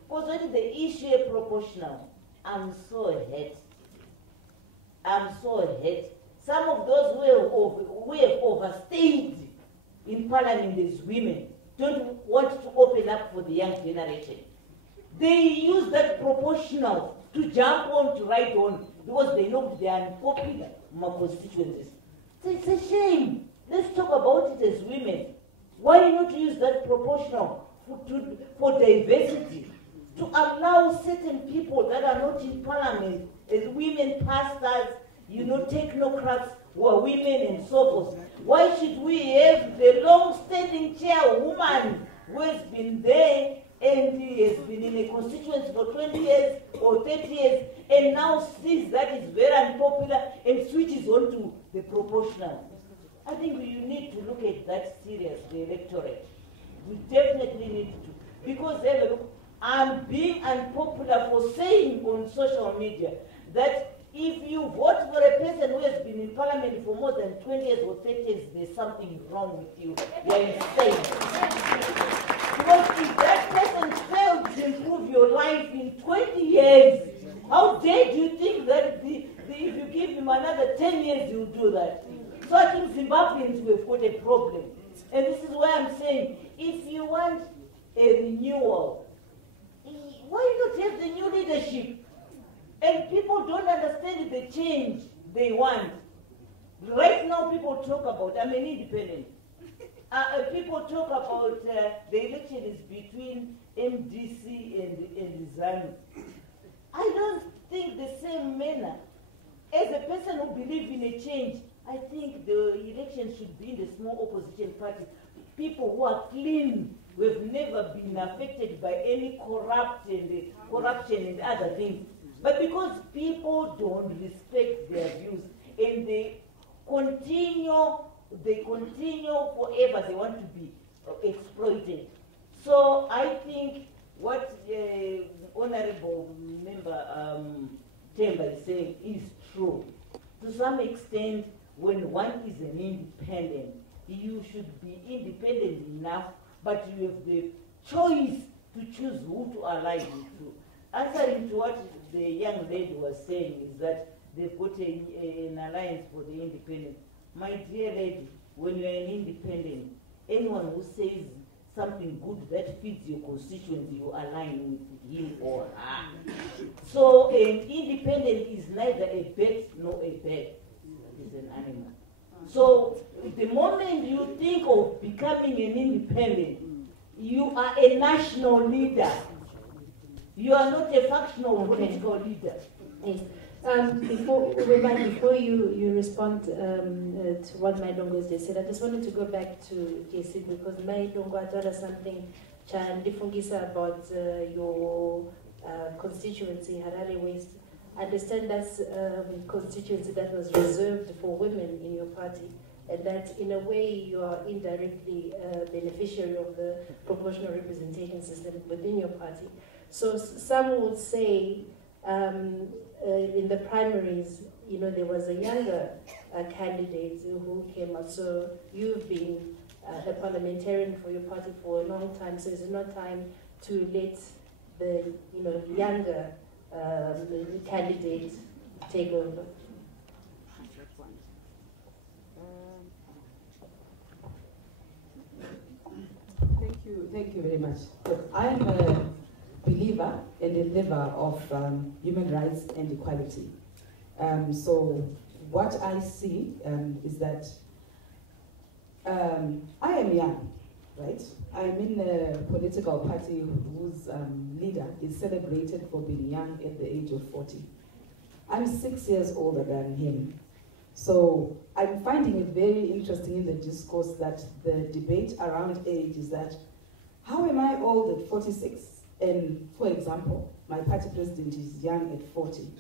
Because when the issue is proportional, I'm so hurt. I'm so hurt. Some of those who have overstayed in parliament as women don't want to open up for the young generation. They use that proportional to jump on, to ride on, because they know they are unpopular in my constituencies. So it's a shame. Let's talk about it as women. Why not use that proportional for diversity? To allow certain people that are not in parliament as women pastors, technocrats who are women and so forth. Why should we have the long-standing chairwoman who has been there and has been in a constituency for 20 years or 30 years and now sees that is very unpopular and switches on to the proportional? I think you need to look at that seriously, the electorate. We definitely need to. Because I'm being unpopular for saying on social media that if you vote for a person who has been in parliament for more than 20 years or 30 years, there's something wrong with you. You're insane. Because if that person failed to improve your life in 20 years, how dare do you think that if you give him another 10 years, he'll do that? So I think Zimbabweans, we've got a problem. And this is why I'm saying, if you want a renewal, why not have the new leadership? And people don't understand the change they want. Right now, people talk about, I'm an independent. People talk about the election is between MDC and ZANU. I don't think the same manner. As a person who believes in a change, I think the election should be in the small opposition party. People who are clean, who have never been affected by any corruption and other things. But because people don't respect their views and they continue forever, they want to be exploited. So I think what Honorable Member Temba is saying is true. To some extent, when one is an independent, you should be independent enough, but you have the choice to choose who to ally with. Answering to what the young lady was saying is that they've got an alliance for the independent. My dear lady, when you're an independent, anyone who says something good that fits your constituency, you align with him or her. So an independent is neither a bat nor a bird. It's an animal. So the moment you think of becoming an independent, you are a national leader. You are not a factional political leader. Yes. Before you respond to what Dongo just said, I just wanted to go back to Jessie because Dongo had something Chandifungisa about your constituency, Harare West. I understand that's a constituency that was reserved for women in your party, and that in a way you are indirectly beneficiary of the proportional representation system within your party. So some would say in the primaries, there was a younger candidate who came out. So you've been a parliamentarian for your party for a long time. So is it not time to let the younger candidate take over. Thank you very much. Look, I am a believer and a liver of human rights and equality. So what I see is that I am young, right? I'm in a political party whose leader is celebrated for being young at the age of 40. I'm 6 years older than him. So I'm finding it very interesting in the discourse that the debate around age is that, how am I old at 46? And for example, my party president is young at 40.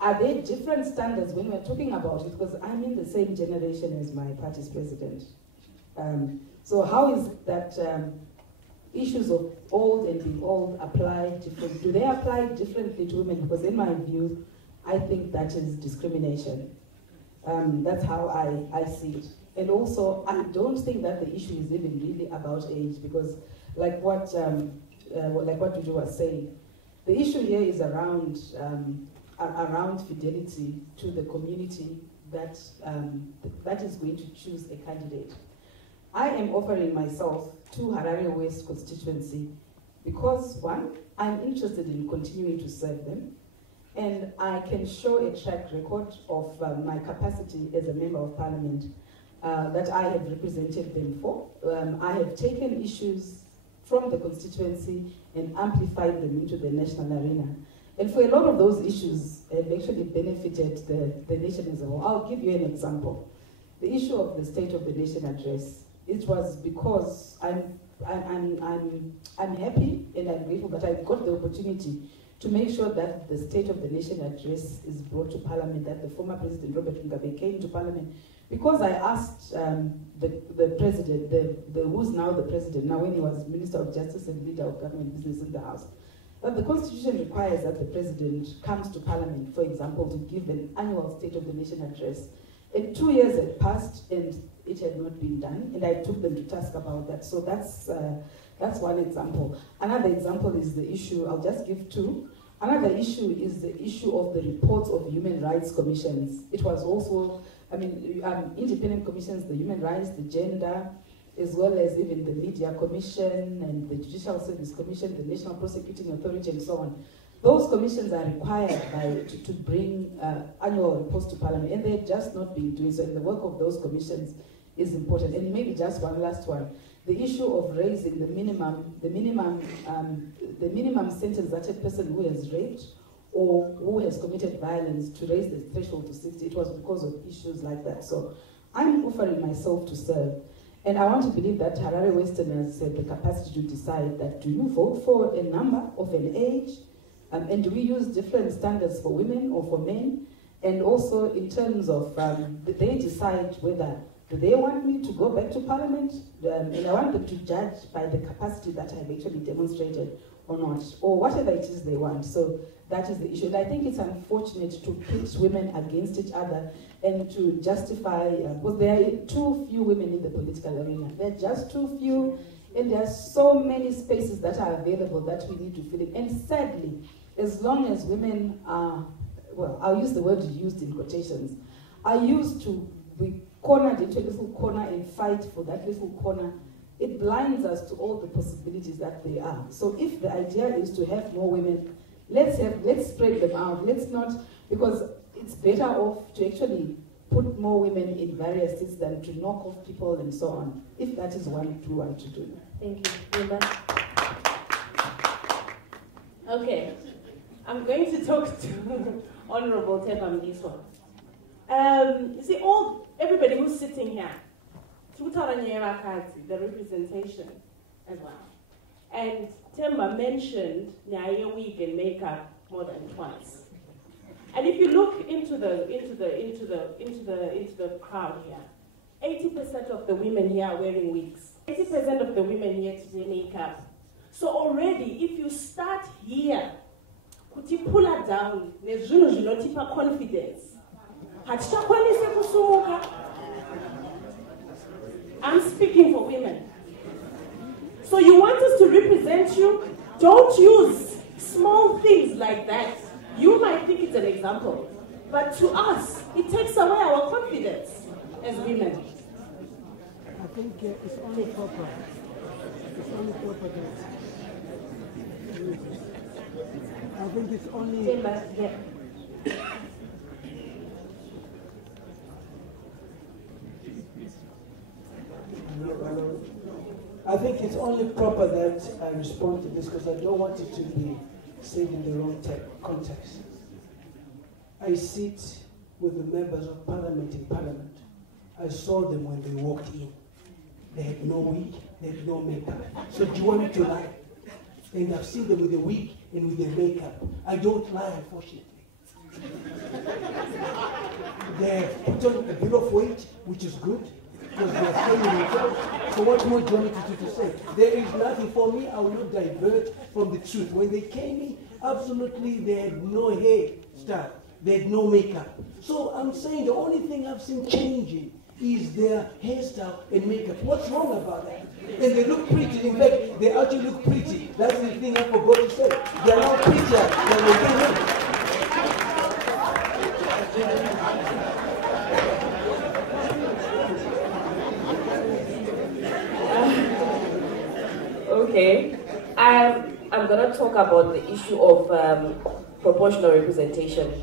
Are there different standards when we're talking about it? Because I'm in the same generation as my party's president. So how is that issues of old and being old apply differently? Do they apply differently to women? Because in my view, I think that is discrimination. That's how I see it. And also, I don't think that the issue is even really about age, because like what Dudu was saying, the issue here is around fidelity to the community that is going to choose a candidate. I am offering myself to Harare West constituency because, one, I'm interested in continuing to serve them, and I can show a track record of my capacity as a member of parliament that I have represented them for. I have taken issues from the constituency and amplified them into the national arena. And for a lot of those issues, have actually benefited the nation as a whole. I'll give you an example. The issue of the State of the Nation address. It was because I'm happy and I'm grateful that I got the opportunity to make sure that the State of the Nation address is brought to Parliament, that the former President Robert Mugabe came to Parliament, because I asked the President, who's now the President, now when he was Minister of Justice and Leader of Government Business in the House, that the Constitution requires that the President comes to Parliament, for example, to give an annual State of the Nation address. And 2 years had passed and it had not been done, and I took them to task about that. So that's one example. Another example is the issue, I'll just give two. Another issue is the issue of the reports of human rights commissions. It was also, independent commissions, the human rights, the gender, as well as even the Media Commission and the Judicial Service Commission, the National Prosecuting Authority, and so on. Those commissions are required to bring annual reports to Parliament, and they're just not being doing so. And the work of those commissions is important. And maybe just one last one: the issue of raising the minimum sentence that a person who has raped or who has committed violence, to raise the threshold to 60. It was because of issues like that. So I'm offering myself to serve. And I want to believe that Harare Westerners have the capacity to decide that, do you vote for a number of an age? And do we use different standards for women or for men? And also in terms of, they decide whether, do they want me to go back to Parliament? And I want them to judge by the capacity that I've actually demonstrated or not, or whatever it is they want. So that is the issue. And I think it's unfortunate to pit women against each other and to justify, because there are too few women in the political arena. There are just too few, and there are so many spaces that are available that we need to fill in. And sadly, as long as women are, well, I'll use the word used in quotations, are used to be cornered into a little corner and fight for that little corner, it blinds us to all the possibilities that they are. So if the idea is to have more women, let's spread them out. Let's not, because it's better off to actually put more women in various seats than to knock off people and so on, if that is what we want to do. Thank you. Temba. Okay, I'm going to talk to Honorable Temba Mliswa. You see, everybody who's sitting here, the representation as well. And Temba mentioned Nyaye wig and makeup more than twice. And if you look into the crowd here, 80% of the women here are wearing wigs. 80% of the women here today makeup. So already, if you start here, kuti pull her down, nezvino confidence. I'm speaking for women. So you want us to represent you? Don't use small things like that. You might think it's an example, But to us, it takes away our confidence as women. I think it's only proper. It's only proper that. I think it's only. Temba, yeah. I think it's only proper that I respond to this because I don't want it to be said in the wrong context. I sit with the members of parliament in parliament. I saw them when they walked in. They had no wig, they had no makeup. So do you want me to lie? And I've seen them with a wig and with their makeup. I don't lie, unfortunately. They put on a bit of weight, which is good, because they are staying themselves. So what more do you want me to say? There is nothing for me. I will not divert from the truth. When they came in, absolutely they had no hair style. They had no makeup. So I'm saying the only thing I've seen changing is their hairstyle and makeup. What's wrong about that? And they look pretty. In fact, they actually look pretty. That's the thing I forgot to say. They are now prettier than they came Okay, I'm going to talk about the issue of proportional representation.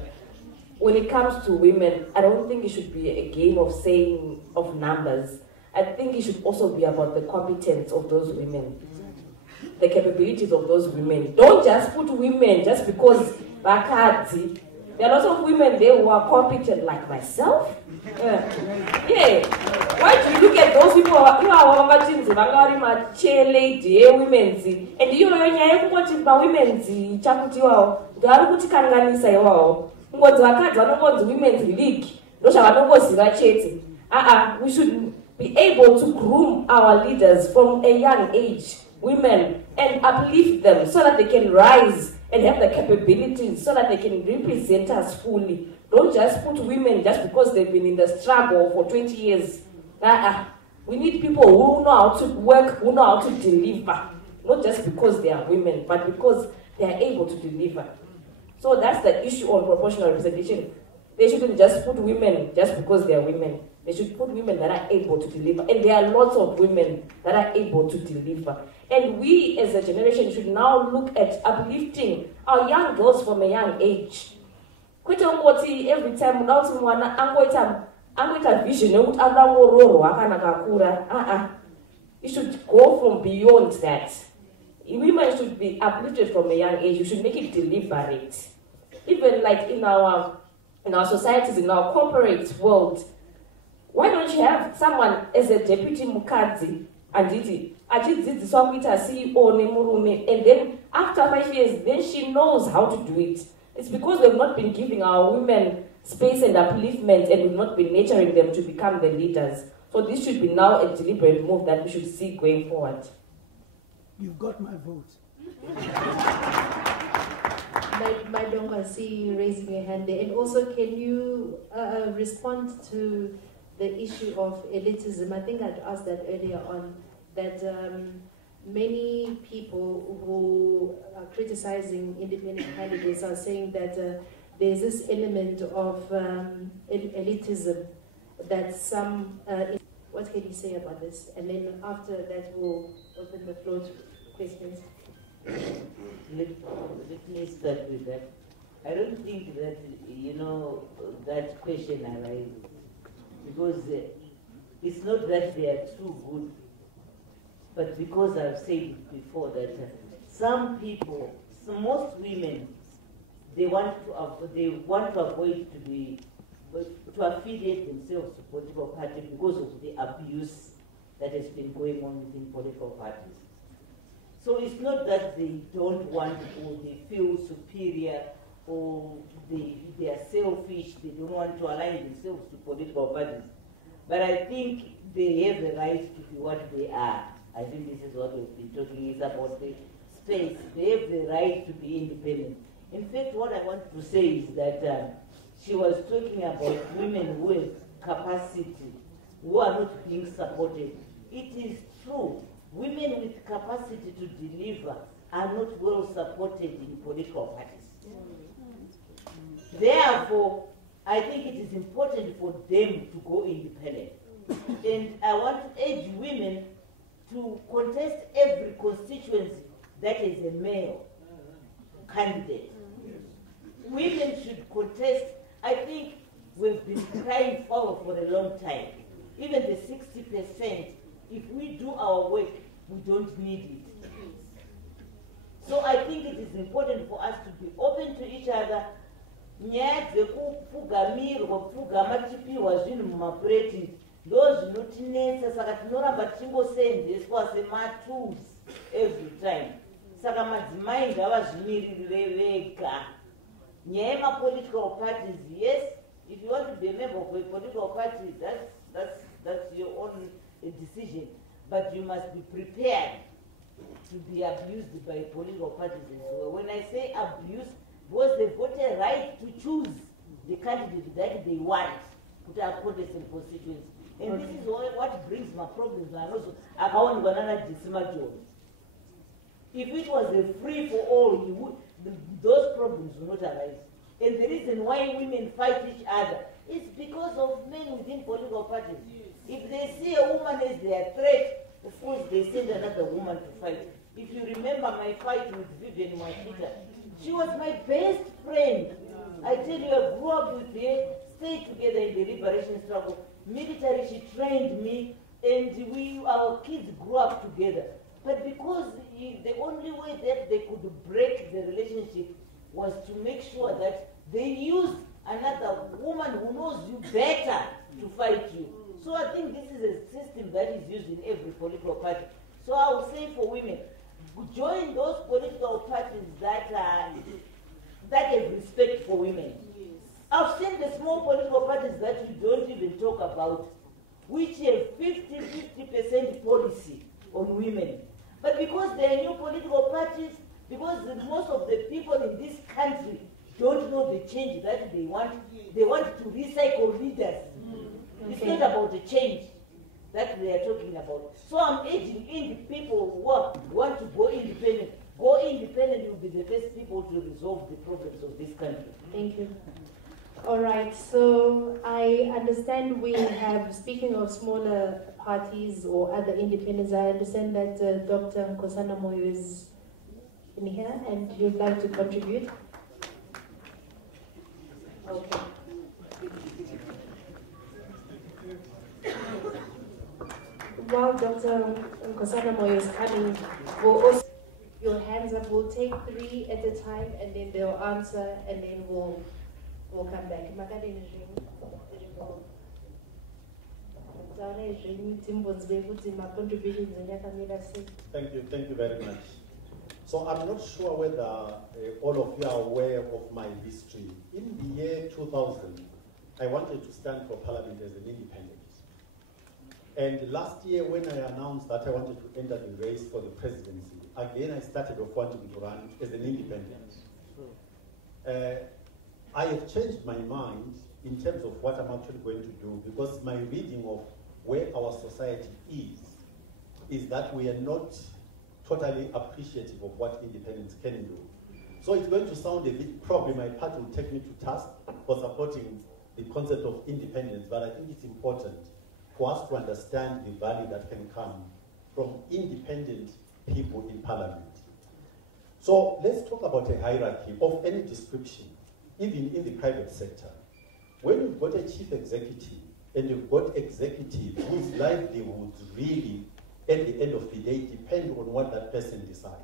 When it comes to women, I don't think it should be a game of saying of numbers. I think it should also be about the competence of those women, the capabilities of those women. Don't just put women just because bakadzi. There are lots of women there who are competent like myself. Yeah. Why do you look at those people who are chair lady, women's, and you know you're watching about women's chakuti wao. They are kuti kanganisa wao. Ngozi wakadzi vanongonzi women's league. Ndosha vanongoziva chete. We should be able to groom our leaders from a young age, women, and uplift them so that they can rise and have the capabilities so that they can represent us fully. Don't just put women just because they've been in the struggle for 20 years. We need people who know how to work, who know how to deliver. Not just because they are women, but because they are able to deliver. So that's the issue on proportional representation. They shouldn't just put women just because they are women. They should put women that are able to deliver. And there are lots of women that are able to deliver. And we as a generation should now look at uplifting our young girls from a young age. Every time angoita vision you should go from beyond that. Women should be uplifted from a young age. You should make it deliberate. Even like in our societies, in our corporate world, why don't you have someone as a deputy mukadzi and and then after 5 years, then she knows how to do it. It's because we've not been giving our women space and upliftment, and we've not been nurturing them to become the leaders. So this should be now a deliberate move that we should see going forward. You've got my vote. My Dongo, I see you raising your hand there. And also, can you respond to the issue of elitism? I think I'd asked that earlier on, that many people who are criticizing independent candidates are saying that there's this element of elitism that some... what can you say about this? And then after that, we'll open the floor to questions. Let me start with that. I don't think that, that question arises. Because it's not that they are too good, but because I've said before that some people, most women, they want to avoid to affiliate themselves to political parties because of the abuse that has been going on within political parties. So it's not that they don't want or they feel superior or they are selfish, they don't want to align themselves to political parties. But I think they have the right to be what they are. I think this is what we've been talking is about the space. They have the right to be independent. In fact, what I want to say is that she was talking about women who have capacity, who are not being supported. It is true. Women with capacity to deliver are not well supported in political parties. Therefore, I think it is important for them to go independent. And I want to urge women to contest every constituency that is a male candidate. Women should contest. I think we've been crying foul for a long time. Even the 60%, if we do our work, we don't need it. So I think it is important for us to be open to each other. Nyaya dzekupfugamirwa kupfugama tipiwa zvinhu mumapureti ndo zvinotinetsa, saka tinoramba tichingosenzeswa sematools every time. Saka madzimai ngavazvimirire vega. Nyaya yemapolitical parties, yes, if you want to be a member of a political party, that's your own decision, but you must be prepared to be abused by political parties as well. When I say abuse, because they've got a right to choose the candidate that they want to according to constituency. And this is what brings my problems. And also, Majome. If it was a free for all, those problems would not arise. And the reason why women fight each other is because of men within political parties. If they see a woman as their threat, of course they send another woman to fight. If you remember my fight with Vivian Mwashita, she was my best friend. I tell you, I grew up with her, stayed together in the liberation struggle. Military, she trained me, and our kids grew up together. But because the only way that they could break the relationship was to make sure that they use another woman who knows you better to fight you. So I think this is a system that is used in every political party. So I would say for women, join those political parties that have respect for women. I've seen the small political parties that we don't even talk about, which have 50% policy on women. But because they are new political parties, because most of the people in this country don't know the change that they want to recycle leaders. Okay. It's not about the change that they are talking about. So I'm urging the people who want to go independent. Go independent, you'll be the best people to resolve the problems of this country. Thank you. All right, so I understand we have, speaking of smaller parties or other independents, I understand that Dr. Nkosana Moyo is in here and you'd like to contribute. Okay. While Dr. Nkosana Moyo is coming, we'll also, your hands up, we'll take 3 at a time and then they'll answer and then we'll come back. Thank you very much. So I'm not sure whether all of you are aware of my history. In the year 2000, I wanted to stand for parliament as an independent. And last year when I announced that I wanted to enter the race for the presidency, again I started off wanting to run as an independent. I have changed my mind in terms of what I'm actually going to do, because my reading of where our society is that we are not totally appreciative of what independence can do. So it's going to sound a bit, probably my party will take me to task for supporting the concept of independence, but I think it's important for us to understand the value that can come from independent people in parliament. So let's talk about a hierarchy of any description, even in the private sector. When you've got a chief executive and you've got executives whose livelihoods really, at the end of the day, depend on what that person decides,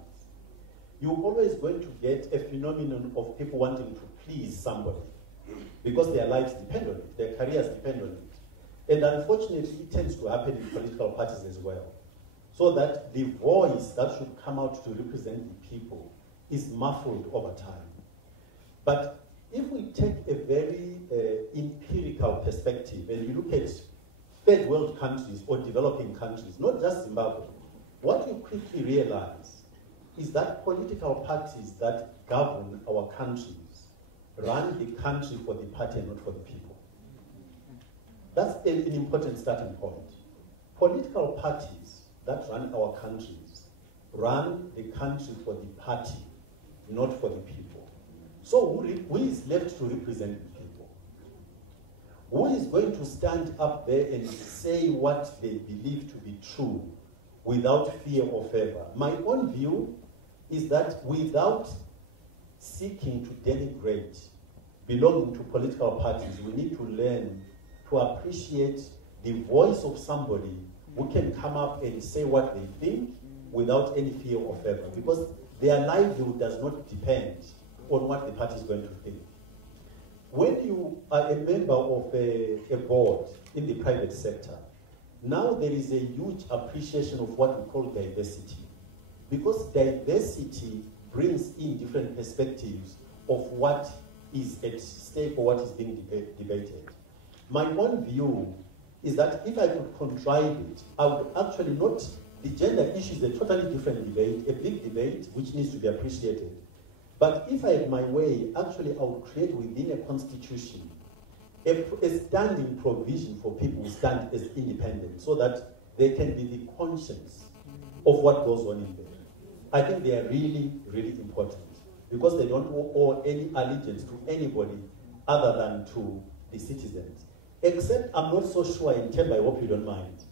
you're always going to get a phenomenon of people wanting to please somebody because their lives depend on it, their careers depend on it. And unfortunately, it tends to happen in political parties as well. So that the voice that should come out to represent the people is muffled over time. But if we take a very empirical perspective and you look at third world countries or developing countries, not just Zimbabwe, what you quickly realize is that political parties that govern our countries run the country for the party and not for the people. That's an important starting point. Political parties that run our countries run the country for the party, not for the people. So who is left to represent the people? who is going to stand up there and say what they believe to be true without fear or favor? My own view is that without seeking to denigrate belonging to political parties, we need to learn to appreciate the voice of somebody who can come up and say what they think without any fear or favor, because their livelihood does not depend on what the party is going to think. When you are a member of a board in the private sector, now there is a huge appreciation of what we call diversity, because diversity brings in different perspectives of what is at stake or what is being debated. My own view is that if I could contrive it, I would actually not, the gender issue is a totally different debate, a big debate which needs to be appreciated. But if I had my way, actually I would create within a constitution a standing provision for people who stand as independent so that they can be the conscience of what goes on in there. I think they are really, really important because they don't owe any allegiance to anybody other than to the citizens. Except I'm not so sure in Temba, I hope you don't mind.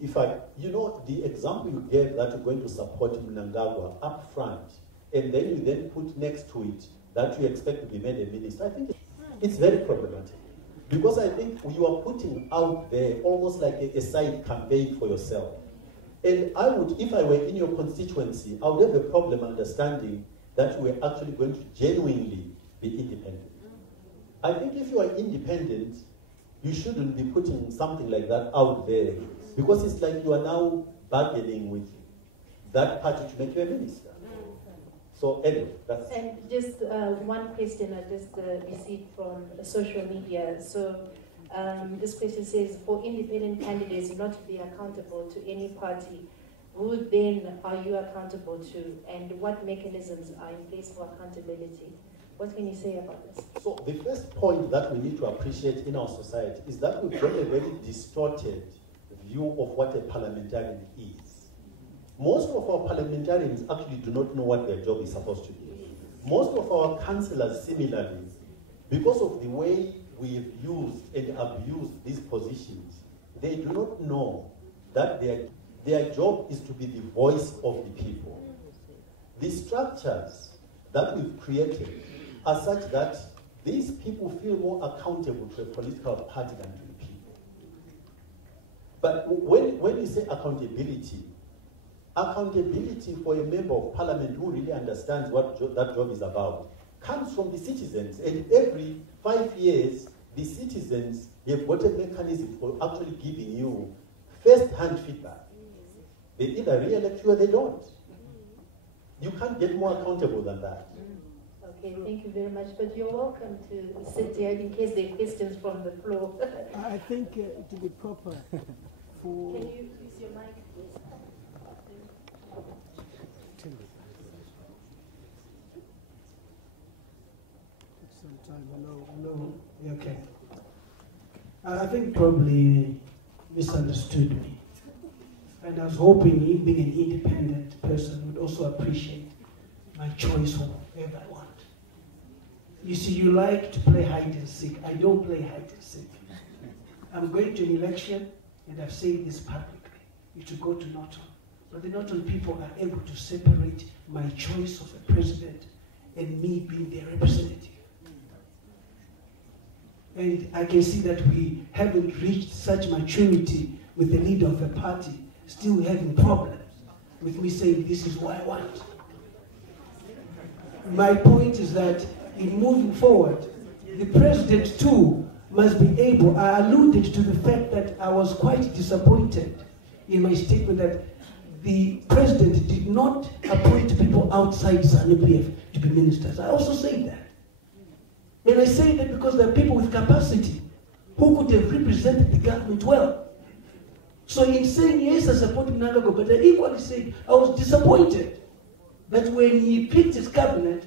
You know, the example you gave that you're going to support Mnangagwa up front, and then you then put next to it that you expect to be made a minister, I think it's very problematic. Because I think you are putting out there almost like a side campaign for yourself. And I would, if I were in your constituency, I would have a problem understanding that you are actually going to genuinely be independent. I think if you are independent, you shouldn't be putting something like that out there, because it's like you are now bargaining with that party to make you a minister. So anyway, that's... And just one question I just received from social media. So this question says, for independent candidates not to be accountable to any party, who then are you accountable to, and what mechanisms are in place for accountability? What can you say about this? So the first point that we need to appreciate in our society is that we've got a very distorted view of what a parliamentarian is. Most of our parliamentarians actually do not know what their job is supposed to be. Most of our councillors, similarly, because of the way we've used and abused these positions, they do not know that their job is to be the voice of the people. The structures that we've created are such that these people feel more accountable to a political party than to the people. But when you say accountability for a member of parliament who really understands what that job is about comes from the citizens. And every 5 years, the citizens have got a mechanism for actually giving you first-hand feedback. They either re-elect you or they don't. You can't get more accountable than that. Okay, thank you very much. But you're welcome to sit here in case there are questions from the floor. I think it would be proper for... Can you use your mic, please? Hello. Okay. I think probably misunderstood me. And I was hoping he, being an independent person, would also appreciate my choice of whatever I want. You see, you like to play hide and seek. I don't play hide and seek. I'm going to an election, and I've said this publicly. You should go to Norton. But the Norton people are able to separate my choice of a president and me being their representative. And I can see that we haven't reached such maturity with the leader of a party, still having problems with me saying this is what I want. My point is that in moving forward, the president too must be able, I alluded to the fact that I was quite disappointed in my statement that the president did not appoint people outside ZANU-PF to be ministers. I also say that. And I say that because there are people with capacity who could have represented the government well. So in saying yes, I support Mnangagwa, but I equally said I was disappointed that when he picked his cabinet,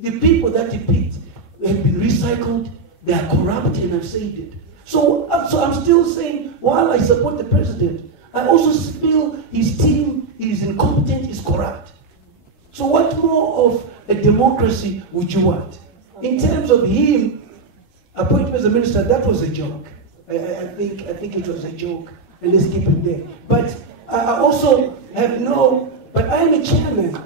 the people that he picked have been recycled, they are corrupt, and I've said it. So I'm still saying, while I support the president, I also feel his team is incompetent, is corrupt. So what more of a democracy would you want? In terms of him appoint me as a minister, that was a joke. I think it was a joke, and let's keep it there. But I also have but I am a chairman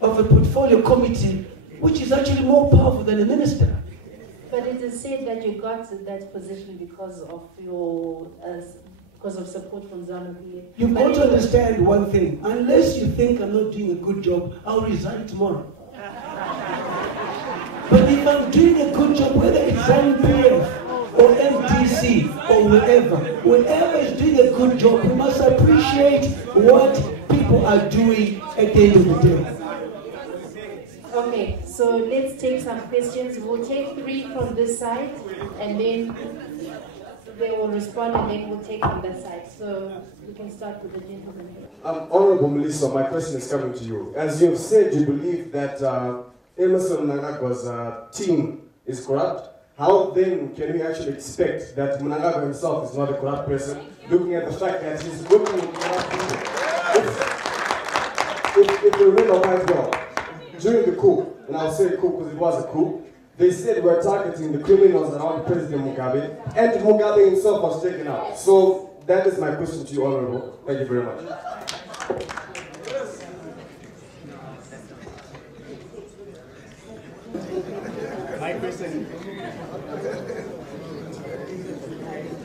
of a portfolio committee, which is actually more powerful than a minister. But it is said that you got to that position because of your support from ZANU-PF. You've got to understand one thing. Unless you think I'm not doing a good job, I'll resign tomorrow. But if I'm doing a good job, whether it's ZANU-PF or MTC or whoever is doing a good job, we must appreciate what people are doing at the end of the day. Okay, so let's take some questions. We'll take 3 from this side, and then they will respond, and then we'll take from that side. So we can start with the gentleman here. Honorable Mliswa, my question is coming to you. As you have said, you believe that Emerson Mnangagwa's team is corrupt. How then can we actually expect that Mnangagwa himself is not a corrupt person, looking at the fact that he's looking at corrupt people? If you remember quite well, during the coup, and I'll say coup because it was a coup, they said we're targeting the criminals around President Mugabe, and Mugabe himself was taken out. So that is my question to you, Honorable. Thank you very much.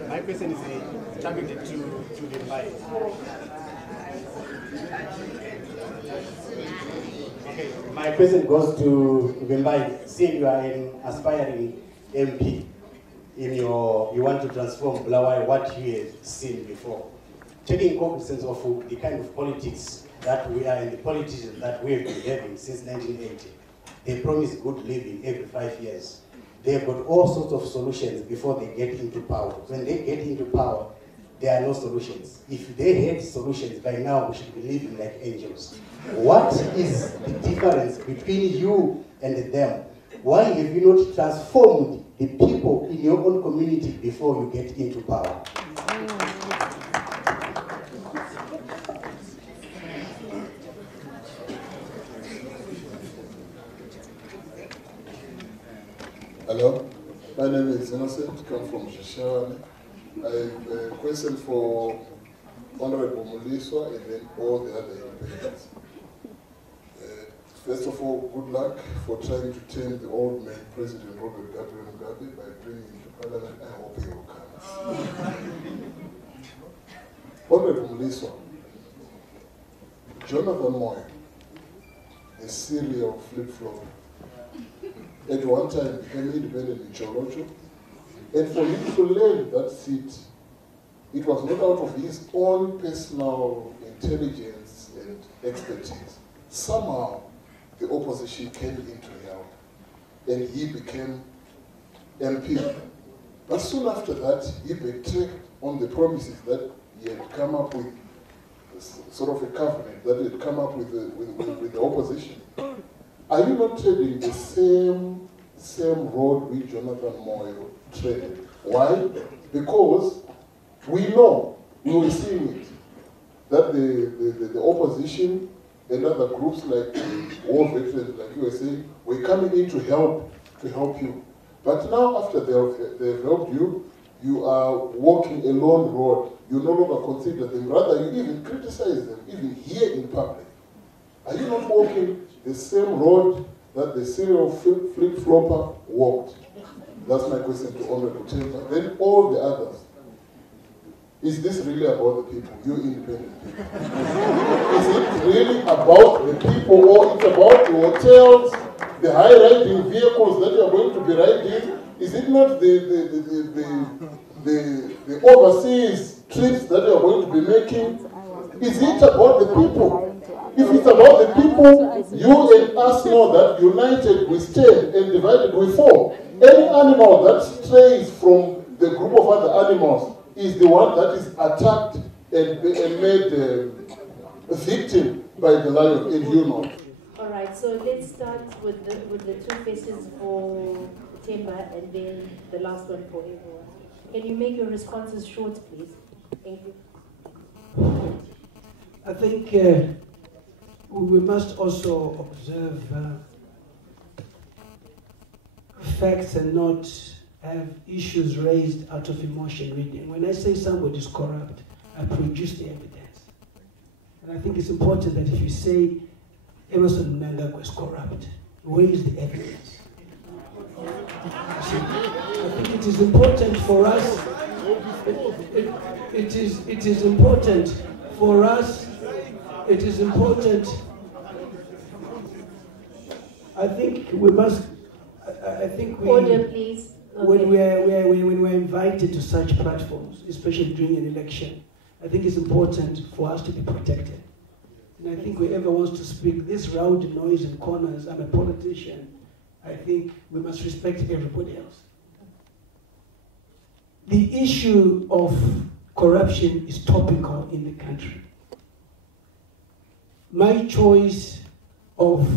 My question is targeted to Vimbai. Okay, my question goes to Vimbai. Seeing you are an aspiring MP, you want to transform Bulawayo, what you have seen before. Taking cognizance of the kind of politics that we are and the politicians that we have been having since 1980. They promise good living every 5 years. They've got all sorts of solutions before they get into power. When they get into power, there are no solutions. If they had solutions, by now we should be living like angels. What is the difference between you and them? Why have you not transformed the people in your own community before you get into power? Hello, my name is Innocent, come from Shishawani. I have a question for Honorable Mliswa and then all the other independents. First of all, good luck for trying to tame the old man, President Robert Gabriel Mugabe, by bringing him to Parliament. I hope he will come. Honorable Mliswa, Jonathan Moyo, a serial flip-flop, at one time became independent in Cholocho, and for him to land that seat, it was not out of his own personal intelligence and expertise. Somehow, the opposition came in to help, and he became MP. But soon after that, he backtracked on the promises that he had come up with, sort of a covenant that he had come up with the opposition. Are you not treading the same road which Jonathan Moyo treaded? Why? Because we know, we were seeing it, that the opposition and other groups like war veterans, like you were saying, were coming in to help you. But now after they've helped you, you are walking a lone road. You no longer consider them, rather you even criticize them, even here in public. Are you not walking the same road that the serial flip-flopper walked? That's my question to Honorable Temba. Then all the others. Is this really about the people, you independent people? Is it really about the people, or it's about the hotels, the high-riding vehicles that you are going to be riding? Is it not the overseas trips that you are going to be making? Is it about the people? If it's about the people, you and us know that united we stand and divided we fall. Any animal that strays from the group of other animals is the one that is attacked and made a victim by the lion, and you know. All right, so let's start with the 2 questions for Temba and then the last one for everyone. Can you make your responses short, please? Thank you. I think we must also observe facts and not have issues raised out of emotion reading. When I say somebody is corrupt, I produce the evidence. And I think it's important that if you say Emerson Mnangagwa is corrupt, where is the evidence? I think it is important for us. It is important for us. It is important. I think we must. I think we. Order, please. Okay. When we're invited to such platforms, especially during an election, I think it's important for us to be protected. And I think whoever wants to speak this rowdy noise in corners, I'm a politician, I think we must respect everybody else. The issue of corruption is topical in the country. My choice of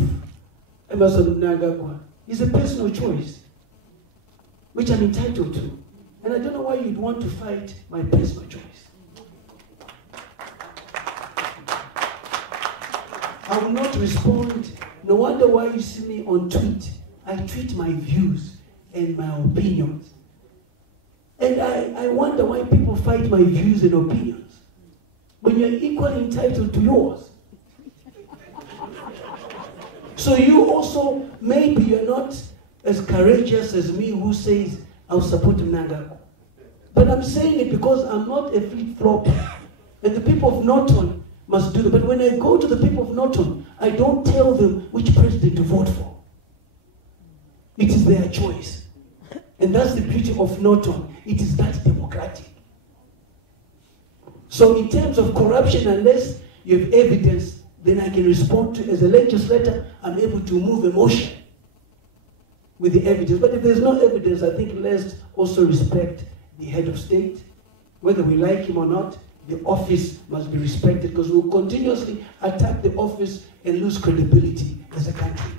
Emerson Mnangagwa is a personal choice, which I'm entitled to. And I don't know why you'd want to fight my personal choice. I will not respond. No wonder why you see me on tweet. I tweet my views and my opinions. And I wonder why people fight my views and opinions when you're equally entitled to yours. So you also, maybe you're not as courageous as me who says, I'll support Mnangagwa. But I'm saying it because I'm not a flip-flopper. And the people of Norton must do that. But when I go to the people of Norton, I don't tell them which president to vote for. It is their choice. And that's the beauty of Norton. It is that democratic. So in terms of corruption, unless you have evidence, then I can respond to, as a legislator, I'm able to move a motion with the evidence. But if there's no evidence, I think let's also respect the head of state. Whether we like him or not, the office must be respected, because we'll continuously attack the office and lose credibility as a country.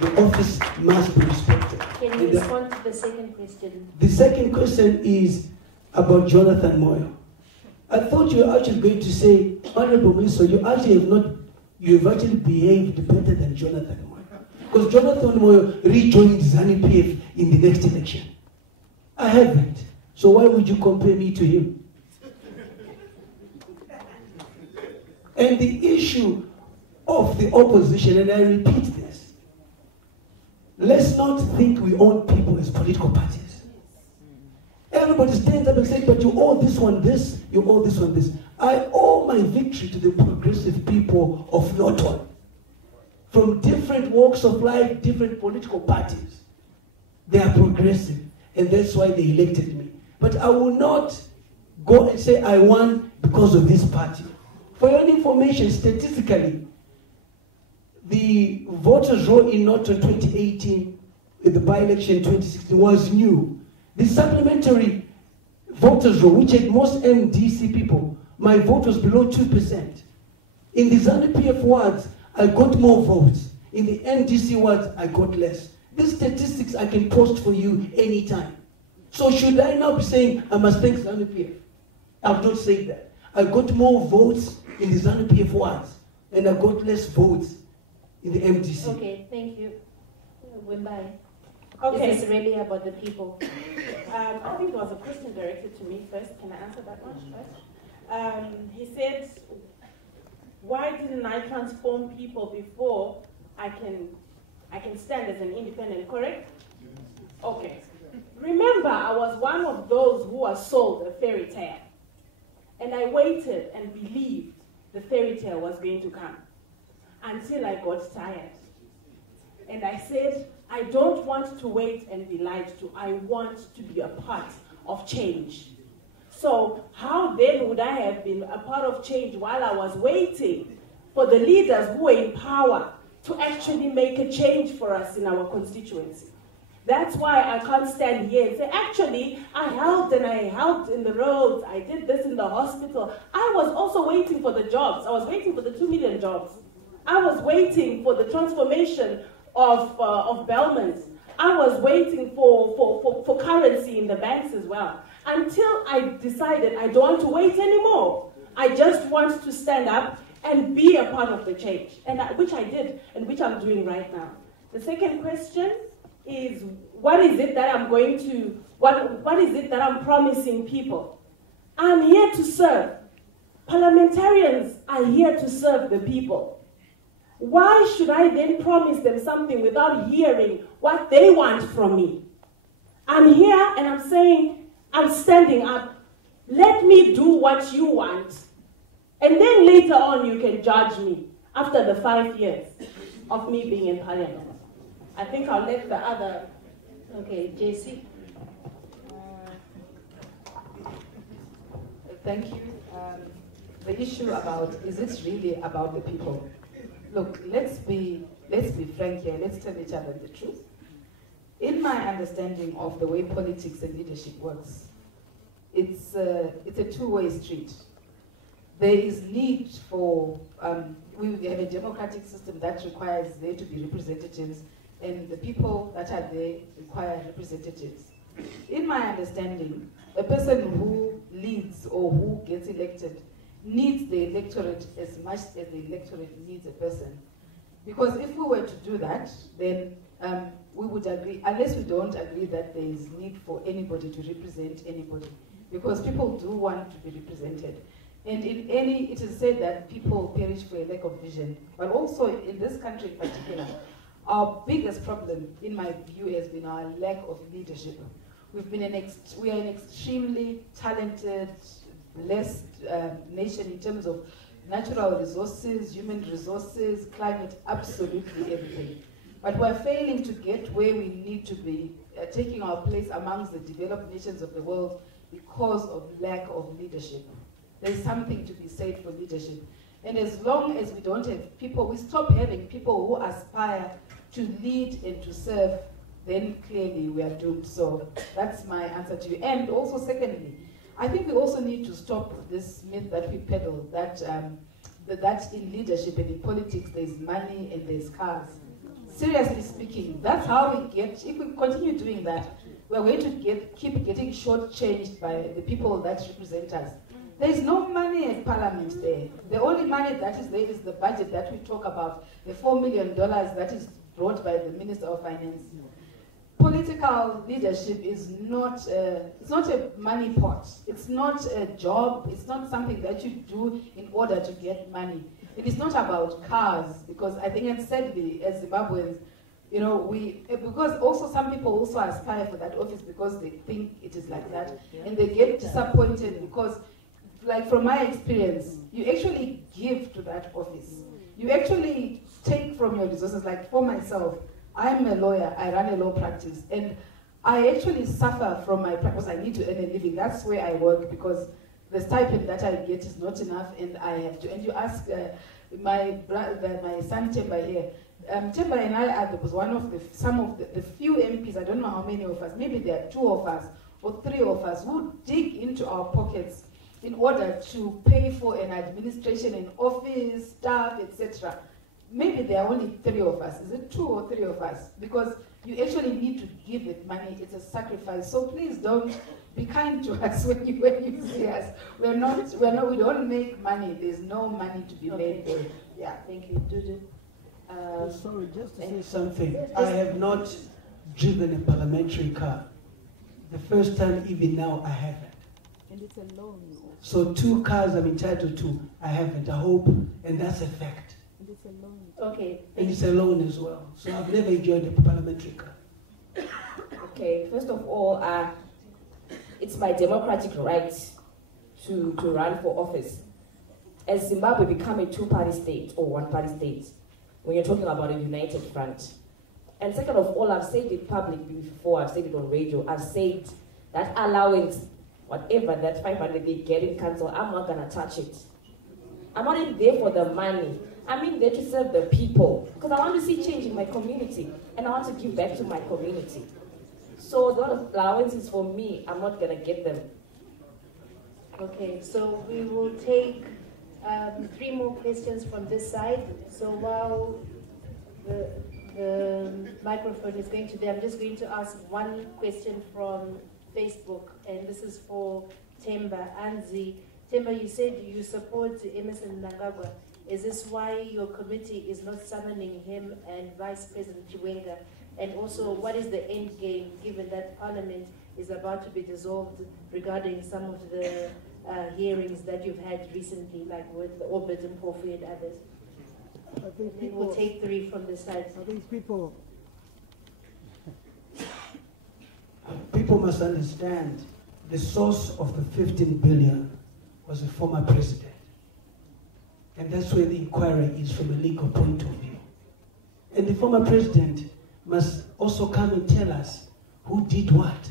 The office must be respected. Can you respond to the second question? The second question is about Jonathan Moyo. I thought you were actually going to say, Honorable Mliswa, you've actually behaved better than Jonathan Moyo. Because Jonathan Moyo rejoined ZANU-PF in the next election. I haven't. So why would you compare me to him? And the issue of the opposition, and I repeat this, let's not think we own people as political parties. Everybody stands up and says, but you owe this one this, you owe this one this. I owe my victory to the progressive people of Norton, from different walks of life, different political parties. They are progressive, and that's why they elected me. But I will not go and say I won because of this party. For your information, statistically, the voters roll in Norton 2018, in the by-election 2016, was new. The supplementary voters roll, which had most MDC people, my vote was below 2%. In the ZANU-PF wards, I got more votes. In the MDC wards, I got less. These statistics I can post for you anytime. So should I now be saying I must thank ZANU-PF? I've not said that. I got more votes in the ZANU-PF wards, and I got less votes in the MDC. Okay, thank you. Vimbai. Okay. Is this really about the people? I think there was a question directed to me first. Can I answer that one first? He said, why didn't I transform people before I can stand as an independent, correct? Okay. Remember, I was one of those who was sold a fairy tale. And I waited and believed the fairy tale was going to come until I got tired. And I said, I don't want to wait and be lied to. I want to be a part of change. So how then would I have been a part of change while I was waiting for the leaders who were in power to actually make a change for us in our constituency? That's why I can't stand here and say, actually, I helped in the roads, I did this in the hospital. I was also waiting for the jobs. I was waiting for the 2 million jobs. I was waiting for the transformation of Belmont. I was waiting for currency in the banks as well. Until I decided I don't want to wait anymore. I just want to stand up and be a part of the change, which I did and which I'm doing right now. The second question is, what is it that I'm going to, what is it that I'm promising people? I'm here to serve. Parliamentarians are here to serve the people. Why should I then promise them something without hearing what they want from me? I'm here and I'm saying, I'm standing up. Let me do what you want. And then later on you can judge me after the 5 years of me being in Parliament. I think I'll let the other, okay, Jessie. Thank you. The issue about, is it really about the people? Look, let's be frank here. Let's tell each other the truth. In my understanding of the way politics and leadership works, it's a two-way street. There is need for, we have a democratic system that requires there to be representatives, and the people that are there require representatives. In my understanding, a person who leads or who gets elected needs the electorate as much as the electorate needs a person. Because if we were to do that, then we would agree, unless we don't agree that there is need for anybody to represent anybody. Because people do want to be represented. And it is said that people perish for a lack of vision. But also in this country in particular, our biggest problem, in my view, has been our lack of leadership. We are an extremely talented, blessed nation in terms of natural resources, human resources, climate, absolutely everything. But we're failing to get where we need to be, taking our place amongst the developed nations of the world because of lack of leadership. There's something to be said for leadership. And as long as we don't have people, we stop having people who aspire to lead and to serve, then clearly we are doomed. So that's my answer to you. And also secondly, I think we also need to stop this myth that we peddle, that in leadership and in politics there's money and there's cars. Seriously speaking, that's how we get, if we continue doing that, we're going to keep getting shortchanged by the people that represent us. There is no money at Parliament there. The only money that is there is the budget that we talk about, the $4 million that is brought by the Minister of Finance. Political leadership is not, it's not a money pot. It's not a job. It's not something that you do in order to get money. It is not about cars, because I think, and sadly, as Zimbabweans, you know, because also some people also aspire for that office because they think it is like that, and they get disappointed because, like from my experience, you actually give to that office. You actually take from your resources. Like for myself, I'm a lawyer, I run a law practice, and I actually suffer from my practice. I need to earn a living. That's where I work because the stipend that I get is not enough, and I have to. And you ask my son Temba here. Temba and I was one of some of the few MPs, I don't know how many of us, maybe there are 2 of us or 3 of us who dig into our pockets in order to pay for an administration, an office, staff, etc. Maybe there are only 3 of us. Is it 2 or 3 of us? Because you actually need to give it money. It's a sacrifice. So please don't be kind to us when you see us. We don't make money. There's no money to be made there. Yeah. Thank you, Dudu. Sorry, just to say something. I have not driven a parliamentary car. The first time, even now, I haven't. And it's a loan. So 2 cars I'm entitled to, I haven't. I hope, and that's a fact. And it's a loan. Okay. And it's a loan as well. So I've never enjoyed a parliamentary car. Okay, first of all, it's my democratic right to run for office. As Zimbabwe become a 2-party state or 1-party state, when you're talking about a united front. And second of all, I've said it publicly before, I've said it on radio, I've said that allowance, whatever that 500 they get in council, I'm not gonna touch it. I'm not in there for the money. I'm in there to serve the people. Because I want to see change in my community, and I want to give back to my community. So those allowances for me, I'm not gonna get them. Okay, so we will take 3 more questions from this side. So while the microphone is going to there, I'm just going to ask one question from Facebook, and this is for Temba. Anzi, Temba, you said you support Emerson Mnangagwa Is this why your committee is not summoning him and Vice President Chiwenga? And also, what is the end game, given that Parliament is about to be dissolved regarding some of the hearings that you've had recently, like with Orbit and Porphy and others? I think we'll take 3 from the side. I think people must understand the source of the 15 billion was a former president. And that's where the inquiry is from a legal point of view. And the former president must also come and tell us who did what.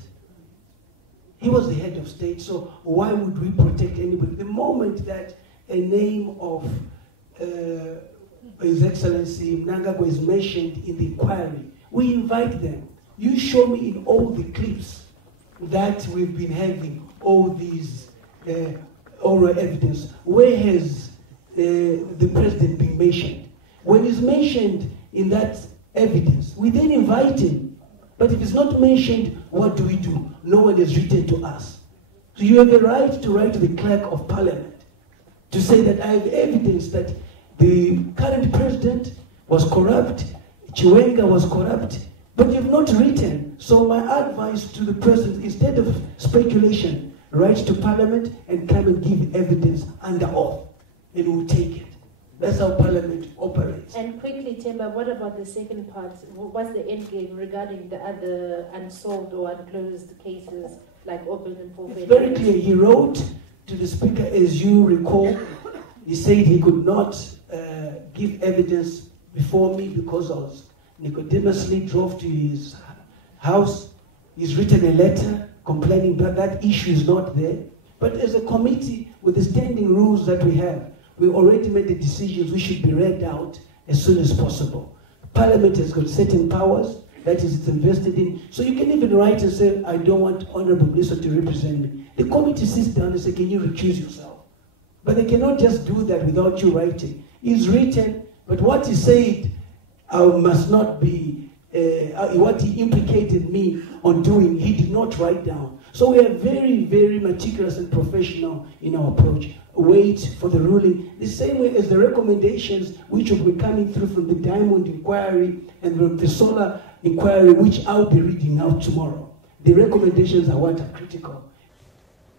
He was the head of state, so why would we protect anybody? The moment that a name of His Excellency Mnangagwa is mentioned in the inquiry, we invite them. You show me in all the clips that we've been having all these oral evidence, where has the president been mentioned? When he's mentioned in that evidence, we then invite him. But if it's not mentioned, what do we do? No one has written to us. So you have the right to write to the clerk of parliament to say that I have evidence that the current president was corrupt, Chiwenga was corrupt, but you've not written. So my advice to the president, instead of speculation, write to parliament and come and give evidence under oath, and we'll take it. That's how parliament operates. And quickly, Temba, what about the second part? What's the end game regarding the other unsolved or unclosed cases like Open and Porphy? It's very clear. He wrote to the speaker, as you recall, he said he could not give evidence before me because I was Nicodemously drove to his house. He's written a letter complaining that that issue is not there. But as a committee, with the standing rules that we have, we already made the decisions we should be read out as soon as possible. Parliament has got certain powers that is it's invested in. So you can even write and say, I don't want Honorable Mliswa to represent me. The committee sits down and says, can you recuse yourself? But they cannot just do that without you writing. It's written, but what he said must not be, what he implicated me on doing, he did not write down. So we are very, very meticulous and professional in our approach. Wait for the ruling, the same way as the recommendations which will be coming through from the Diamond Inquiry and the Solar Inquiry, which I'll be reading out tomorrow. The recommendations are what are critical.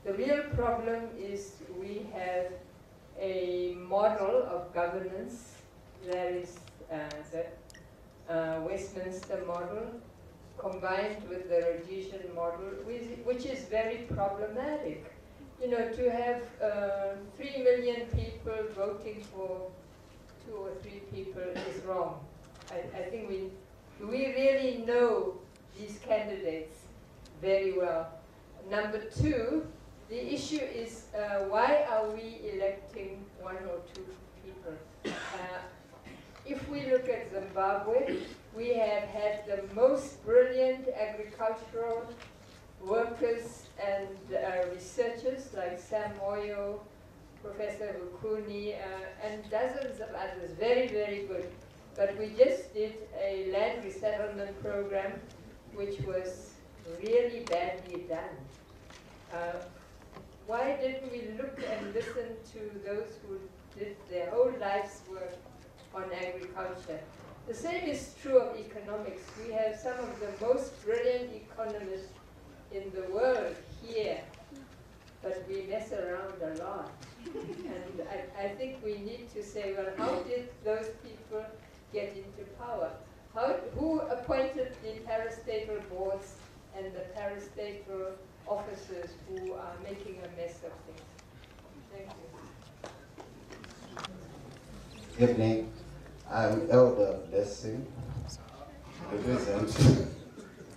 The real problem is we have a model of governance that is the Westminster model combined with the Rhodesian model, which is very problematic. You know, to have 3 million people voting for 2 or 3 people is wrong. I think we really know these candidates very well. Number 2, the issue is why are we electing 1 or 2 people? If we look at Zimbabwe, we have had the most brilliant agricultural workers and researchers like Sam Moyo, Professor Hukuni, and dozens of others, very, very good. But we just did a land resettlement program which was really badly done. Why didn't we look and listen to those who did their whole life's work on agriculture? The same is true of economics. We have some of the most brilliant economists in the world here, but we mess around a lot. And I think we need to say, well, how did those people get into power? Who appointed the parastatal boards and the parastatal officers who are making a mess of things? Thank you. Good evening. I'm Elder Blessing, represent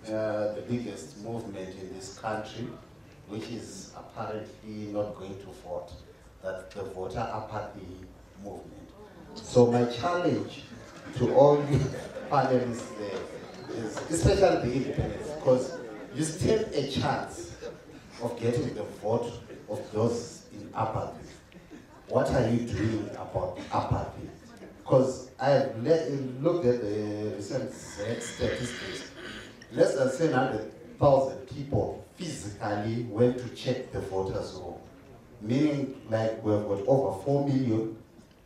the biggest movement in this country, which is apparently not going to vote, that the voter apathy movement. So my challenge to all you panelists there is, especially the independents, because you stand a chance of getting the vote of those in apathy. What are you doing about apathy? Because I have looked at the recent statistics. Less than 700,000 people physically went to check the voters' roll, meaning like we've got over 4 million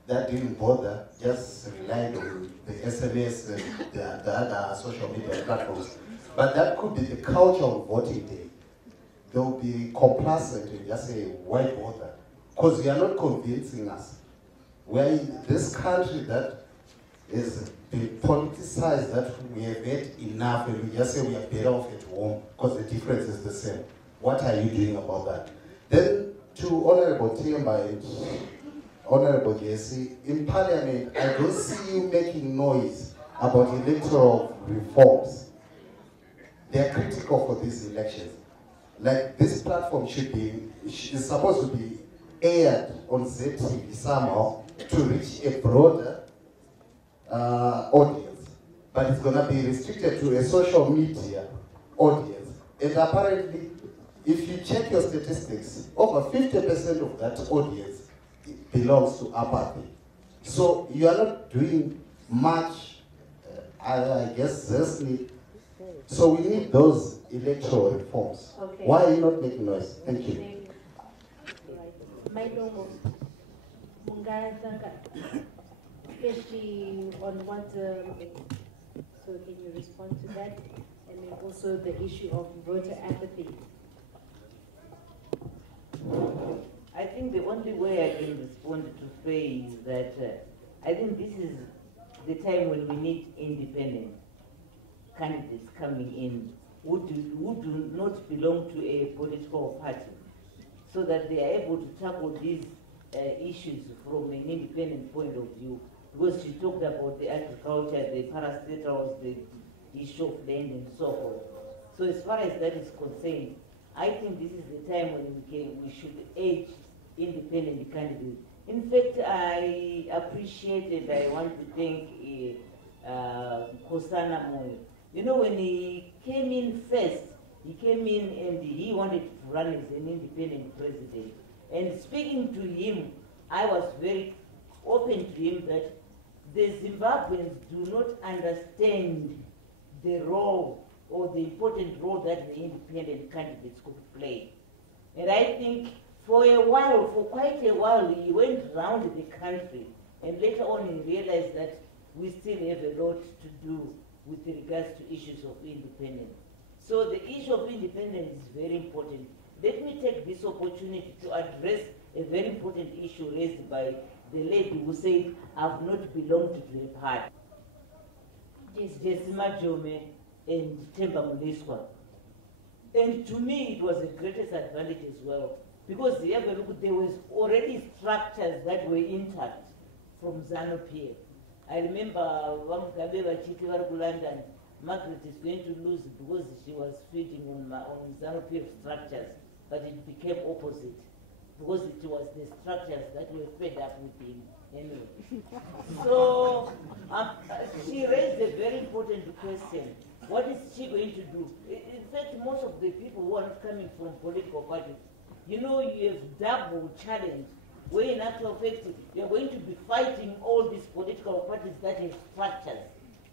that didn't bother, just relied on the SMS and the other social media platforms. But that could be the culture of voting day. They'll be complacent and just say, why bother? Because you are not convincing us. We're in this country that is been politicized, that we have had enough, and we just say we are better off at home because the difference is the same. What are you doing about that? Then to Honorable Temba and Honorable Jessie, in Parliament, I don't see you making noise about electoral reforms. They are critical for these elections. Like, this platform is supposed to be aired on ZTV somehow to reach a broader audience, but it's going to be restricted to a social media audience. And apparently, if you check your statistics, over 50% of that audience belongs to apathy. So you are not doing much, I guess, this need. So we need those electoral reforms. Okay. Why are you not making noise? Thank you. Majome, especially on what, so can you respond to that? And then also the issue of voter apathy. I think the only way I can respond to Faye is that I think this is the time when we need independent candidates coming in who do not belong to a political party, so that they are able to tackle these issues from an independent point of view. Because she talked about the agriculture, the parastatals, the issue of land and so forth. So as far as that is concerned, I think this is the time when we should urge independent candidates. In fact, I appreciated, I want to thank Kosana Moyo. You know, when he came in first, he came in and he wanted to run as an independent president. And speaking to him, I was very open to him that the Zimbabweans do not understand the role or the important role that the independent candidates could play. And I think for quite a while, he went around the country, and later on he realized that we still have a lot to do with regards to issues of independence. So the issue of independence is very important. Let me take this opportunity to address a very important issue raised by the lady who said, I've not belonged to the party. Jessie, Majome and Temba Mliswa. And to me, it was the greatest advantage as well, because there was already structures that were intact from ZANU-PF. I remember Vamgabe Vachiti London, Margaret is going to lose because she was feeding on ZANU-PF structures, but it became opposite, because it was the structures that were fed up with him anyway. So she raised a very important question. What is she going to do? In fact, most of the people who are not coming from political parties, you know, you have double challenge, where in actual fact, you're going to be fighting all these political parties that have structures,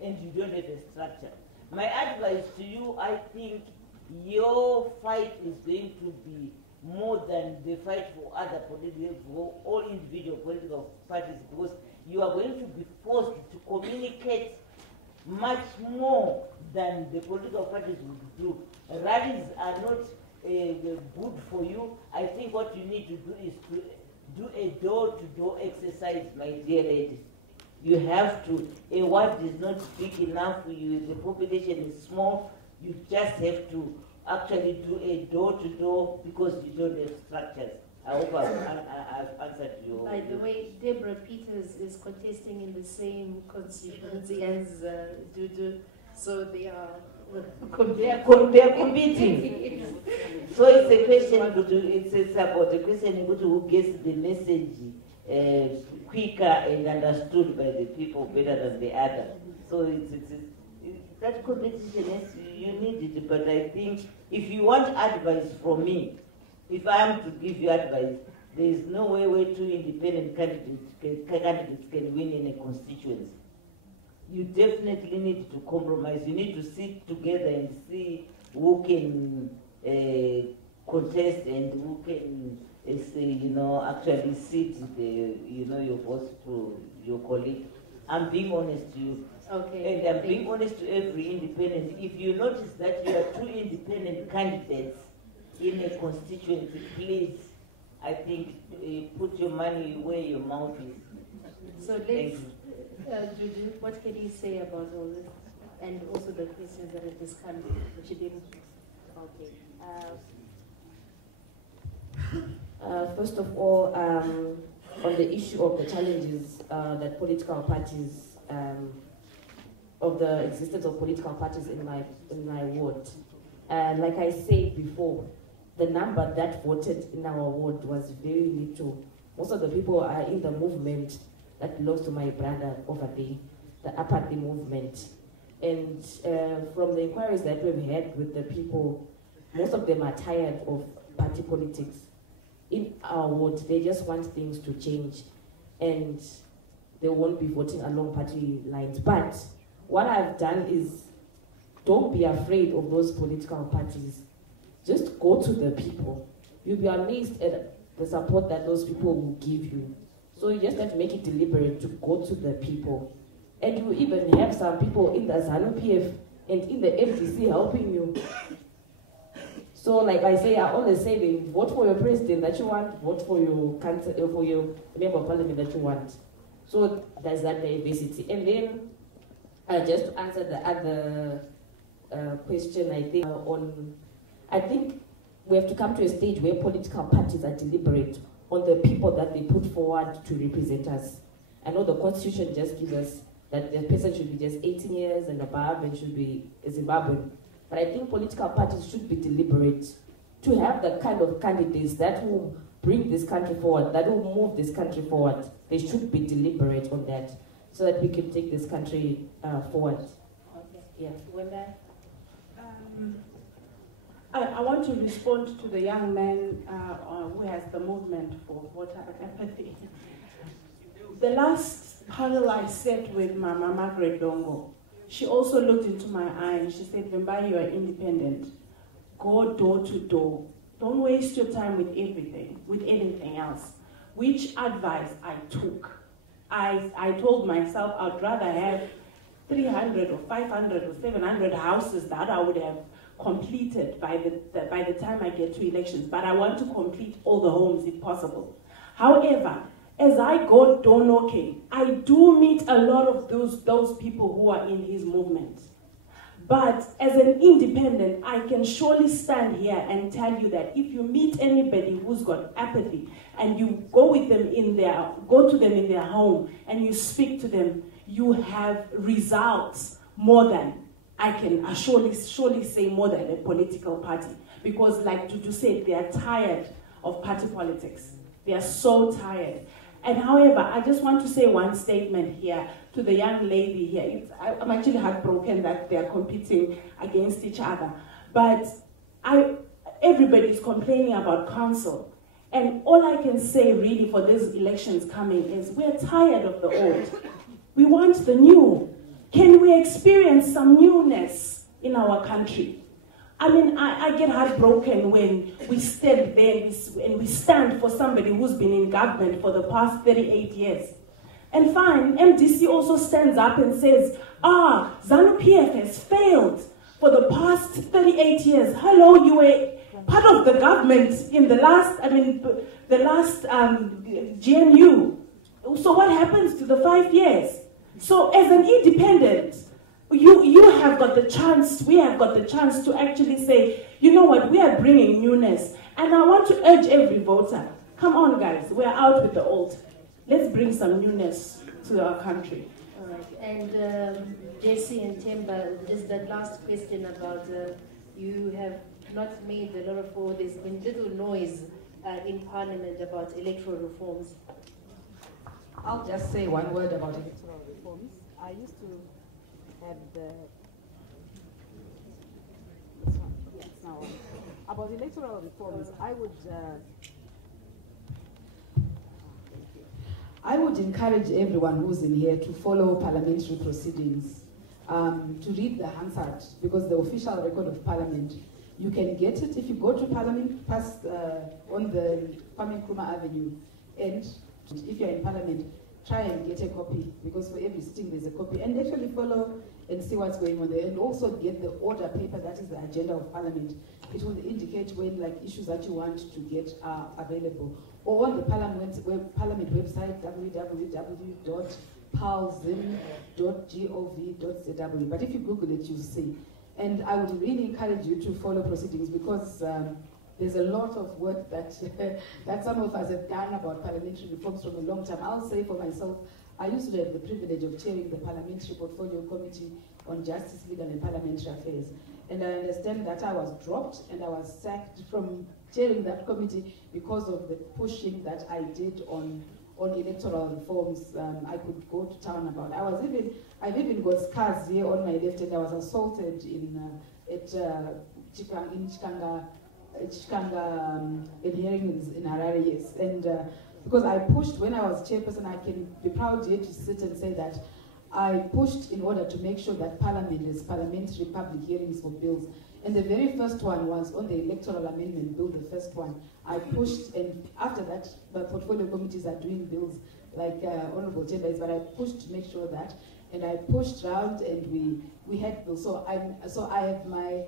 and you don't have a structure. My advice to you, I think your fight is going to be more than the fight for other political, for all individual political parties, because you are going to be forced to communicate much more than the political parties would do. Rallies are not good for you. I think what you need to do is to do a door-to-door exercise, my dear ladies. You have to, a ward is not big enough for you, the population is small, you just have to actually do a door-to-door because you don't have structures. I hope I've answered you. By the way, Deborah Peters is contesting in the same constituency as Dudu, so they are competing. So it's a question, it's about the question who gets the message quicker and understood by the people better than the other. So that competition, yes, you need it, but I think if you want advice from me, if I am to give you advice, there is no way where two independent candidates can win in a constituency. You definitely need to compromise. You need to sit together and see who can contest and who can actually sit the, your voice to your colleague. I'm being honest to you. Okay. And I'm being honest to every independent. If you notice that you are two independent candidates in a constituency, please, I think, put your money where your mouth is. So let's, Juju, what can you say about all this? And also the questions that have just come, which you didn't. Okay. First of all, on the issue of the challenges that political parties, of the existence of political parties in my ward, like I said before, the number that voted in our ward was very little. Most of the people are in the movement that belongs to my brother over there, the apathy movement. And from the inquiries that we've had with the people, most of them are tired of party politics. In our ward, they just want things to change, and they won't be voting along party lines. But what I've done is, don't be afraid of those political parties. Just go to the people. You'll be amazed at the support that those people will give you. So you just have to make it deliberate to go to the people. And you even have some people in the ZANU-PF and in the FDC helping you. So like I say, I always say, vote for your president that you want, vote for your member of parliament that you want. So there's that diversity. And then just to answer the other question, I think we have to come to a stage where political parties are deliberate on the people that they put forward to represent us. I know the constitution just gives us that the person should be just 18 years and above and should be a Zimbabwean. But I think political parties should be deliberate to have the kind of candidates that will bring this country forward, that will move this country forward. They should be deliberate on that so that we can take this country forward. Okay. Yeah. Wimbai? I want to respond to the young man who has the movement for voter apathy. The last panel I sat with Mama Margaret Dongo, she also looked into my eye and she said, Vimbai, you are independent. Go door to door. Don't waste your time with anything else. Which advice I took. I told myself I'd rather have 300 or 500 or 700 houses that I would have completed by the time I get to elections, but I want to complete all the homes if possible. However, as I go door knocking, I do meet a lot of those people who are in his movement. But as an independent, I can surely stand here and tell you that if you meet anybody who's got apathy and you go to them in their home and you speak to them, you have results more than, I can surely say, more than a political party. Because like Dudu said, they are tired of party politics. They are so tired. And however, I just want to say one statement here to the young lady here. I'm actually heartbroken that they are competing against each other. But everybody is complaining about council. And all I can say really for these elections coming is we're tired of the old. We want the new. Can we experience some newness in our country? I mean, I get heartbroken when we stand there and we stand for somebody who's been in government for the past 38 years. And fine, MDC also stands up and says, ZANU-PF has failed for the past 38 years. Hello, you were part of the government in the last GNU. So what happens to the 5 years? So as an independent, you have got the chance, we have got the chance to actually say, you know what, we are bringing newness. And I want to urge every voter, come on guys, we're out with the old. Let's bring some newness to our country. All right, and Jessie and Temba, just that last question about, you have not made a lot of, or there's been little noise in Parliament about electoral reforms. I'll just say one word about electoral reforms. I used to have about electoral reforms. I would encourage everyone who's in here to follow parliamentary proceedings, to read the Hansard, because the official record of Parliament You can get it if you go to Parliament, past on the Kwame Nkrumah Avenue, and if you're in Parliament, try and get a copy, because for every sitting there's a copy, and actually follow and see what's going on there, and also get the order paper, that is the agenda of Parliament. It will indicate when issues that you want to get are available. Or on the Parliament website, www.palzim.gov.zw. But if you Google it, you'll see. And I would really encourage you to follow proceedings, because there's a lot of work that, that some of us have done about parliamentary reforms from a long time. I'll say for myself, I used to have the privilege of chairing the Parliamentary Portfolio Committee on Justice, Legal and Parliamentary Affairs. And I understand that I was dropped and I was sacked from chairing that committee because of the pushing that I did on electoral reforms. I could go to town about. I've even got scars here on my left hand. I was assaulted in Chikanga in hearings in Harare, yes. And because I pushed when I was chairperson, I can be proud here to sit and say that I pushed in order to make sure that Parliament is parliamentary public hearings for bills. And the very first one was on the electoral amendment bill, the first one. I pushed, and after that, the portfolio committees are doing bills like Honorable Temba is, but I pushed to make sure that, and I pushed round, and we had bills. So I have my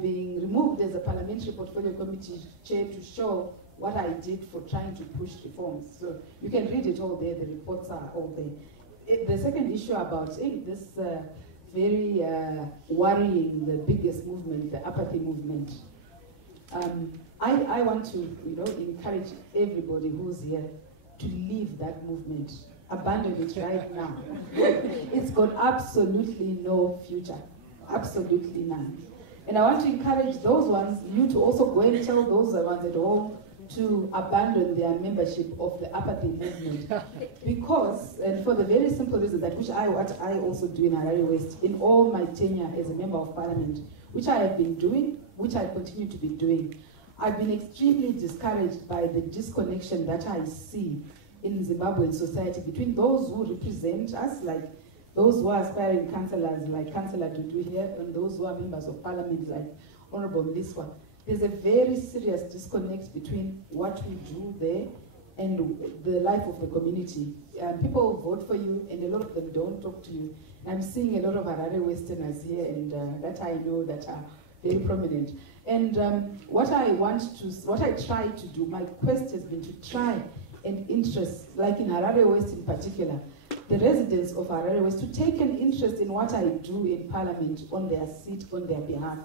being removed as a parliamentary portfolio committee chair to show what I did for trying to push reforms. So you can read it all there, the reports are all there. The second issue about this very worrying, the biggest movement, the apathy movement. I want to encourage everybody who's here to leave that movement. Abandon it right now. It's got absolutely no future. Absolutely none. And I want to encourage those ones, you to also go and tell those ones at home to abandon their membership of the apathy movement. Because, and for the very simple reason that what I also do in Harare West, in all my tenure as a member of parliament, which I have been doing, which I continue to be doing, I've been extremely discouraged by the disconnection that I see in Zimbabwean society between those who represent us, like those who are aspiring councillors, like Councillor Duduzile, and those who are members of parliament, like Honorable Mliswa. There's a very serious disconnect between what we do there and the life of the community. People vote for you, and a lot of them don't talk to you. I'm seeing a lot of Harare Westerners here, and that I know that are very prominent. And what I try to do, my quest has been to try and interest, like in Harare West in particular, the residents of Harare West, to take an interest in what I do in Parliament on their seat, on their behalf,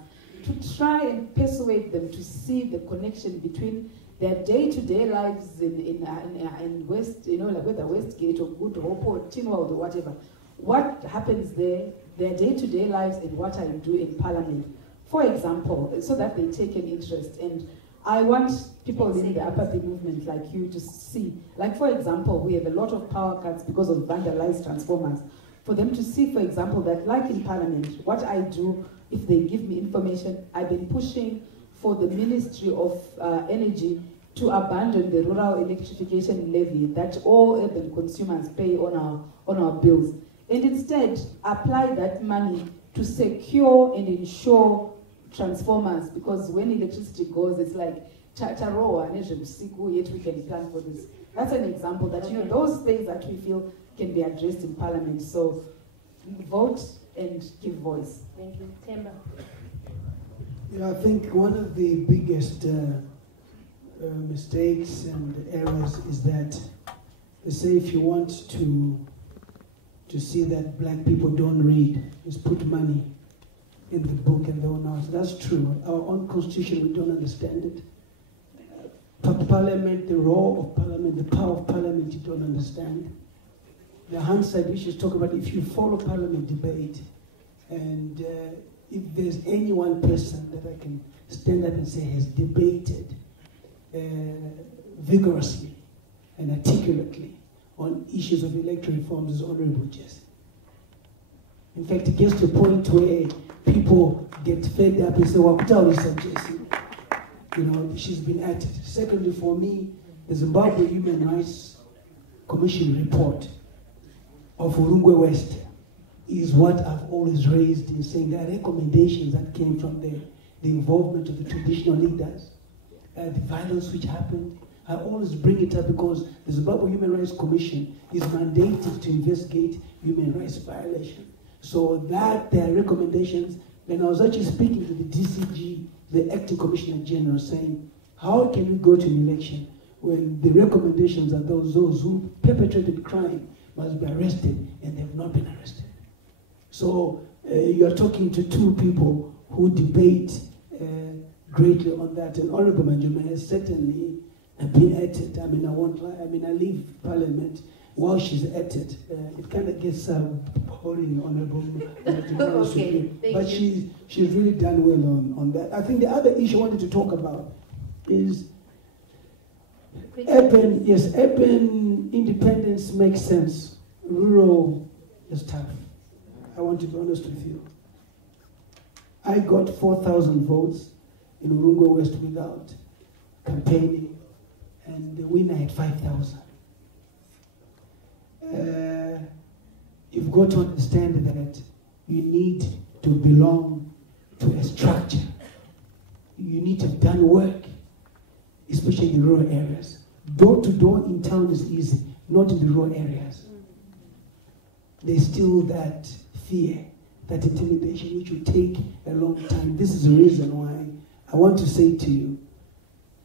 to try and persuade them to see the connection between their day-to-day lives in West, like whether Westgate or Good Hope or Tinwald or whatever. What happens there, their day-to-day lives, and what I do in Parliament. For example, so that they take an interest. And I want people in the apathy movement like you to see, like for example, we have a lot of power cuts because of vandalized transformers. For them to see, for example, that like in Parliament, what I do, if they give me information, I've been pushing for the Ministry of Energy to abandon the rural electrification levy that all urban consumers pay on our bills, and instead apply that money to secure and ensure transformers, because when electricity goes, it's like Charoa, yet we can plan for this. That's an example that, those things that we feel can be addressed in Parliament. So vote and give voice. Thank you. Temba. I think one of the biggest mistakes and errors is that they say if you want to see that black people don't read, just put money in the book and they'll know. That's true. Our own constitution, we don't understand it. Parliament, the role of Parliament, the power of Parliament, you don't understand. The hindsight we should talk about, if you follow Parliament debate, and if there's any one person that I can stand up and say has debated vigorously and articulately on issues of electoral reforms is Honorable Jessie. In fact, it gets to a point where people get fed up and say, well, Jessie. She's been at it. Secondly, for me, the Zimbabwe Human Rights Commission report of Urungwe West is what I've always raised in saying there are recommendations that came from there. the involvement of the traditional leaders, the violence which happened. I always bring it up because the Zimbabwe Human Rights Commission is mandated to investigate human rights violations. So that their recommendations, when I was actually speaking to the DCG, the Acting Commissioner General, saying, how can we go to an election when the recommendations are those who perpetrated crime must be arrested and they've not been arrested? So you're talking to two people who debate greatly on that, and Honorable Majome has certainly been at it. I mean, I won't lie. I mean, I leave Parliament while she's at it. It kind of gets boring, Honorable. Okay, but she's really done well on that. I think the other issue I wanted to talk about is urban. Yes, urban independence makes sense. Rural is tough. I want to be honest with you. I got 4,000 votes in Nyirongo West without campaigning, and the winner had 5,000. You've got to understand that you need to belong to a structure. You need to have done work, especially in rural areas. Door to door in town is easy, not in the rural areas. There's still that fear, that intimidation, which will take a long time. This is the reason why I want to say to you,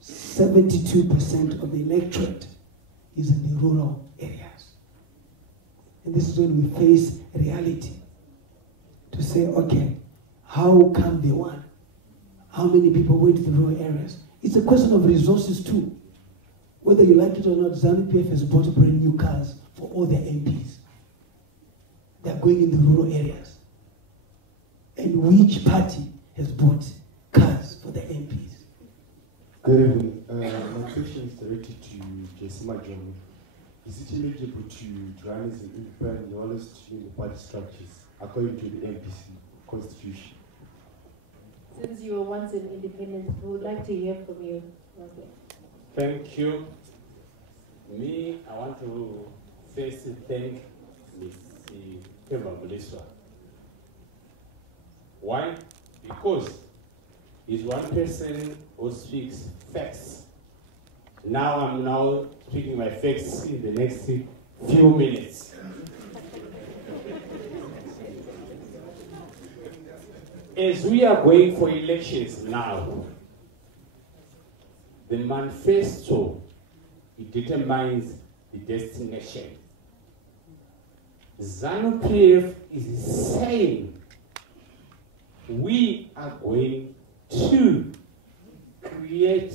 72% of the electorate is in the rural areas. And this is when we face reality to say, okay, how come they won? How many people went to the rural areas? It's a question of resources too. Whether you like it or not, ZANU-PF has bought brand new cars for all their MPs. They're going in the rural areas. And which party has bought cars for the MPs? Good evening. My question is directed to Jessie Majome. Is it eligible to run as an independent journalist in the party structures according to the MPC constitution? Since you were once an independent, we would like to hear from you. Okay. Thank you. Me, I want to first thank Ms. Temba Mliswa. Why? Because he's one person who speaks facts. Now I'm now speaking my facts in the next few minutes. As we are going for elections now, the manifesto, it determines the destination. ZANU-PF is saying we are going to create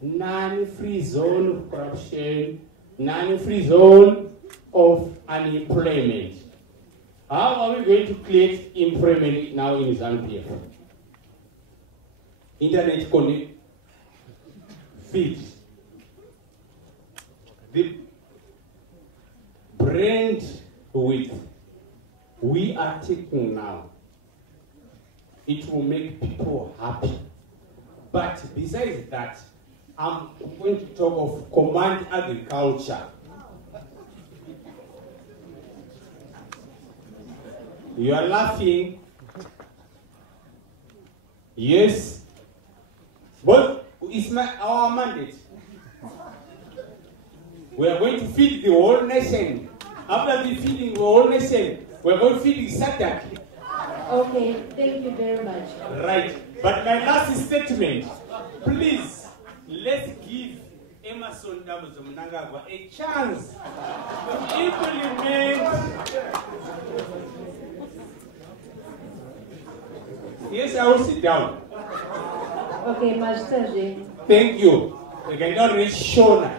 non-free zone of corruption, non-free zone of unemployment. How are we going to create employment now in ZANU-PF? Internet connect feed. The brand with we are taking now, it will make people happy. But besides that, I'm going to talk of command agriculture. You are laughing. Yes. But it's our mandate. We are going to feed the whole nation. After the feeding the whole nation, we are going to feed the Sadak. Okay, thank you very much. Right. But my last statement, please, let's give Emerson Dabuzo Mnangagwa a chance to implement. Yes, I will sit down. Okay, Majtaji. Thank you. We cannot reach Shona.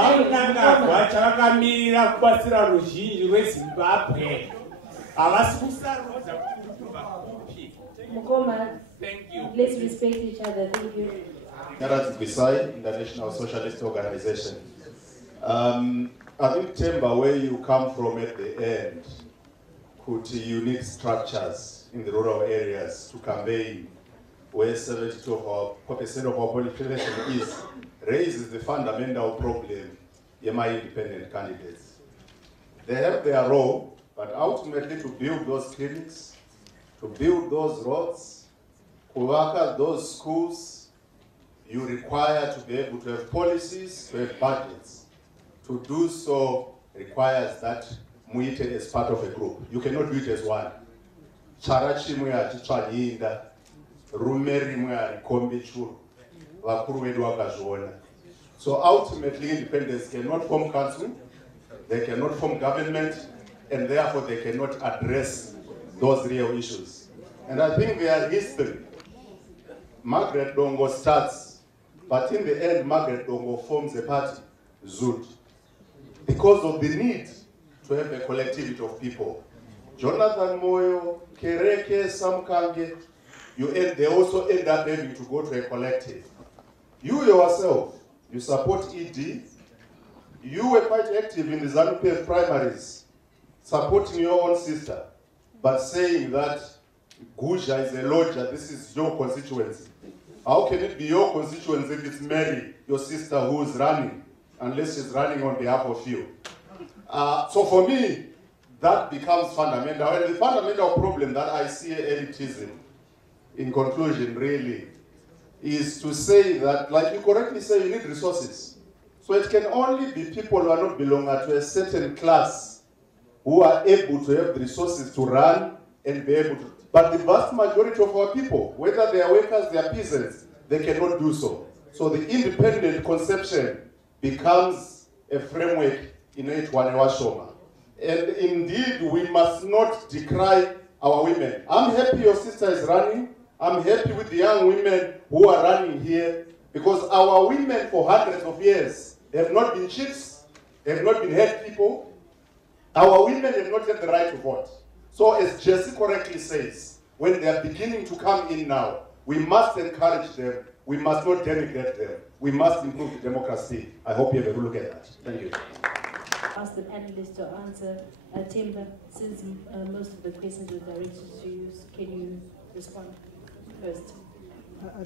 Mnangagwa chavakamira kubatsira ruzhinji rweZimbabwe. Havasikusaruza kuva kupi. Mukoma. Thank you. Let's respect each other. Thank you. Vimbai, International Socialist Organization. I think Temba, where you come from at the end, put unique structures in the rural areas to campaign where 72% of our population is, raises the fundamental problem in my independent candidates. They have their role, but ultimately to build those clinics, to build those roads, Kuvaka those schools, you require to be able to have policies, to have budgets. To do so requires that muite as part of a group. You cannot do it as one. Charachi mwe achitsvalinda, rumeri mwe arikombe churu, vakuru vedu vakazviona. So ultimately, independents cannot form council, they cannot form government, and therefore they cannot address those real issues. And I think their history, Margaret Dongo starts, but in the end, Margaret Dongo forms a party, ZUD, because of the need to have a collectivity of people. Jonathan Moyo, Kereke, Samkange, they also end up having to go to a collective. You yourself, you support ED. You were quite active in the ZANU-PF primaries, supporting your own sister, but saying that Guja is a lodger, this is your constituency. How can it be your constituency if it's Mary, your sister, who is running, unless she's running on behalf of you? So for me, that becomes fundamental. And the fundamental problem that I see elitism, in conclusion, really, is to say that, like you correctly say, you need resources. So it can only be people who are not belonging to a certain class who are able to have the resources to run and be able to. But the vast majority of our people, whether they are workers, they are peasants, they cannot do so. So the independent conception becomes a framework in H1 And indeed, we must not decry our women. I'm happy your sister is running. I'm happy with the young women who are running here, because our women for hundreds of years have not been chiefs, have not been head people. Our women have not had the right to vote. So as Jessie correctly says, when they are beginning to come in now, we must encourage them. We must not denigrate them. We must improve the democracy. I hope you have a look at that. Thank you. Ask the panelists to answer. Temba, since most of the questions were directed to you, can you respond first? I